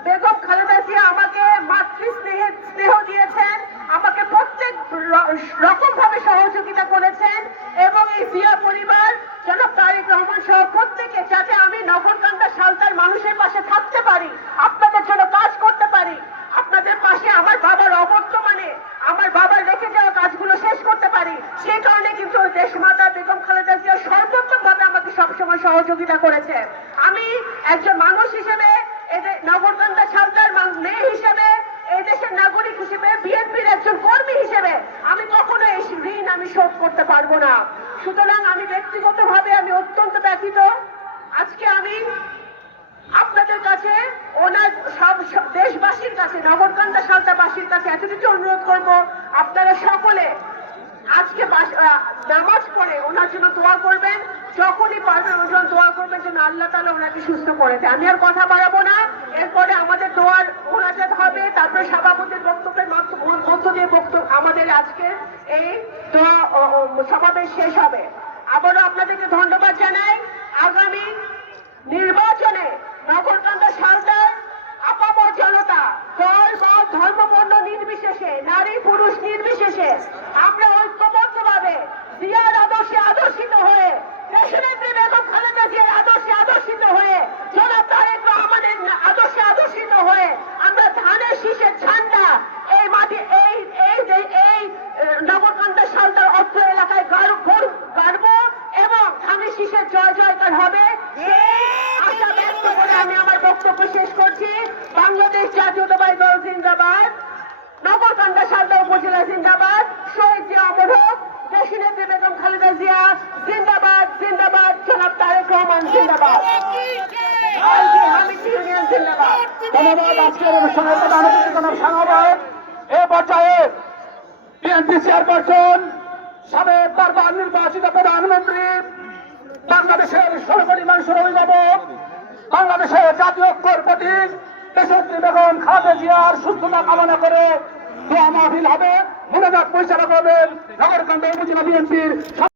বেগম খালেদা জিয়া আমাকে মাতৃ স্নেহ দিয়েছেন, আমাকে প্রত্যেক রকম ভাবে সহযোগিতা করেছেন এবং এই জিয়া পরিবার জনাব তারেক রহমান সহ প্রত্যেকে যাতে আমি নগরকান্দা সালতার মানুষের পাশে থাকতে পারি, আপনাদের জন্য কাজ করতে পারি, আপনাদের পাশে আমার বাবার অবর্তমানে আমার বাবার রেখে যাওয়া কাজগুলো শেষ করতে পারি, সেই কারণে কিন্তু দেশমাতা বেগম খালেদা জিয়া সর্বোত্তম ভাবে আমাকে সবসময় সহযোগিতা করেছে। আমি একজন মানুষ হিসেবে, নগরকান্দা সালতার মেয়ে হিসেবে, এই দেশের নাগরিক হিসেবে, বিএনপির একজন কর্মী হিসেবে আমি কখনো এই ঋণ আমি শোধ করতে পারবো না। সুতরাং আমি ব্যক্তিগতভাবে আমি অত্যন্ত ব্যথিত। আজকে আমি আপনাদের কাছে, ওনার সব দেশবাসীর কাছে, নগরকান্দা সালতাবাসীর কাছে এতটুকু অনুরোধ করব, আপনারা সকলে আজকে নামাজ পড়ে ওনার জন্য দোয়া করবেন, যখনই পারবেন ওনার জন্য দোয়া করবেন যেন আল্লাহ তাআলা ওনাকে সুস্থ করে দেয়। আমি আর কথা বাড়াবো না, এরপরে আমাদের দোয়ার মোনাজাত হবে, তারপরে সভাপতির বক্তব্যের মধ্য দিয়ে আমাদের আজকে এই দোয়া সমাবেশ শেষ হবে। আবারও আপনাদেরকে ধন্যবাদ জানাই। আগামী নির্বাচনে নগরকান্দা সালতার আপামর জনতা, দল মত ধর্ম বর্ণ নির্বিশেষে, নারী পুরুষ নির্বিশেষে আমরা ঐক্যবদ্ধভাবে জিয়ার আদর্শে আদর্শিত হয়ে, দেশনেত্রী বেগম খালেদা জিয়ার আদর্শে আদর্শিত হয়ে, জনাব তারেক রহমানের আদর্শে আদর্শিত হয়ে আমরা ধানের শীষের ঝান্ডা এই মাটি এই নগরকান্দা সালতার অর্থ এলাকায় গাড়ব এবং ধানের শীষের জয় জয়কার হবে। আশা ব্যক্ত করে আমি আমার বক্তব্য শেষ করছি। বাংলাদেশ জাতীয়তাবাদী দল জিন্দাবাদ, নগরকান্দা সালতা উপজেলা জিন্দাবাদ, শহীদ জিয়া অমর হোক, দেশনেত্রী বেগম খালেদা জিয়া জিন্দাবাদ, জিন্দাবাদ, জনাব তারেক রহমান জিন্দাবাদ, হামিদ ইউনিয়ন জিন্দাবাদ। ধন্যবাদ। আজকের অনুষ্ঠানের প্রধান অতিথি জনাব সাংবাদিক এ পর্যায়ে বিএনপি চেয়ারপারসন, সাবেক বারবার নির্বাচিত প্রধানমন্ত্রী, বাংলাদেশের 16 কোটি মানুষের অভিভাবক, বাংলাদেশের জাতীয় ঐক্যের প্রতীক দেশনেত্রী বেগম খালেদা জিয়ার সুস্থতা কামনা করে দোয়া মাহফিল হবে। মোনাজাত পরিচালনা করবেন নগরকান্দা উপজেলা বিএনপির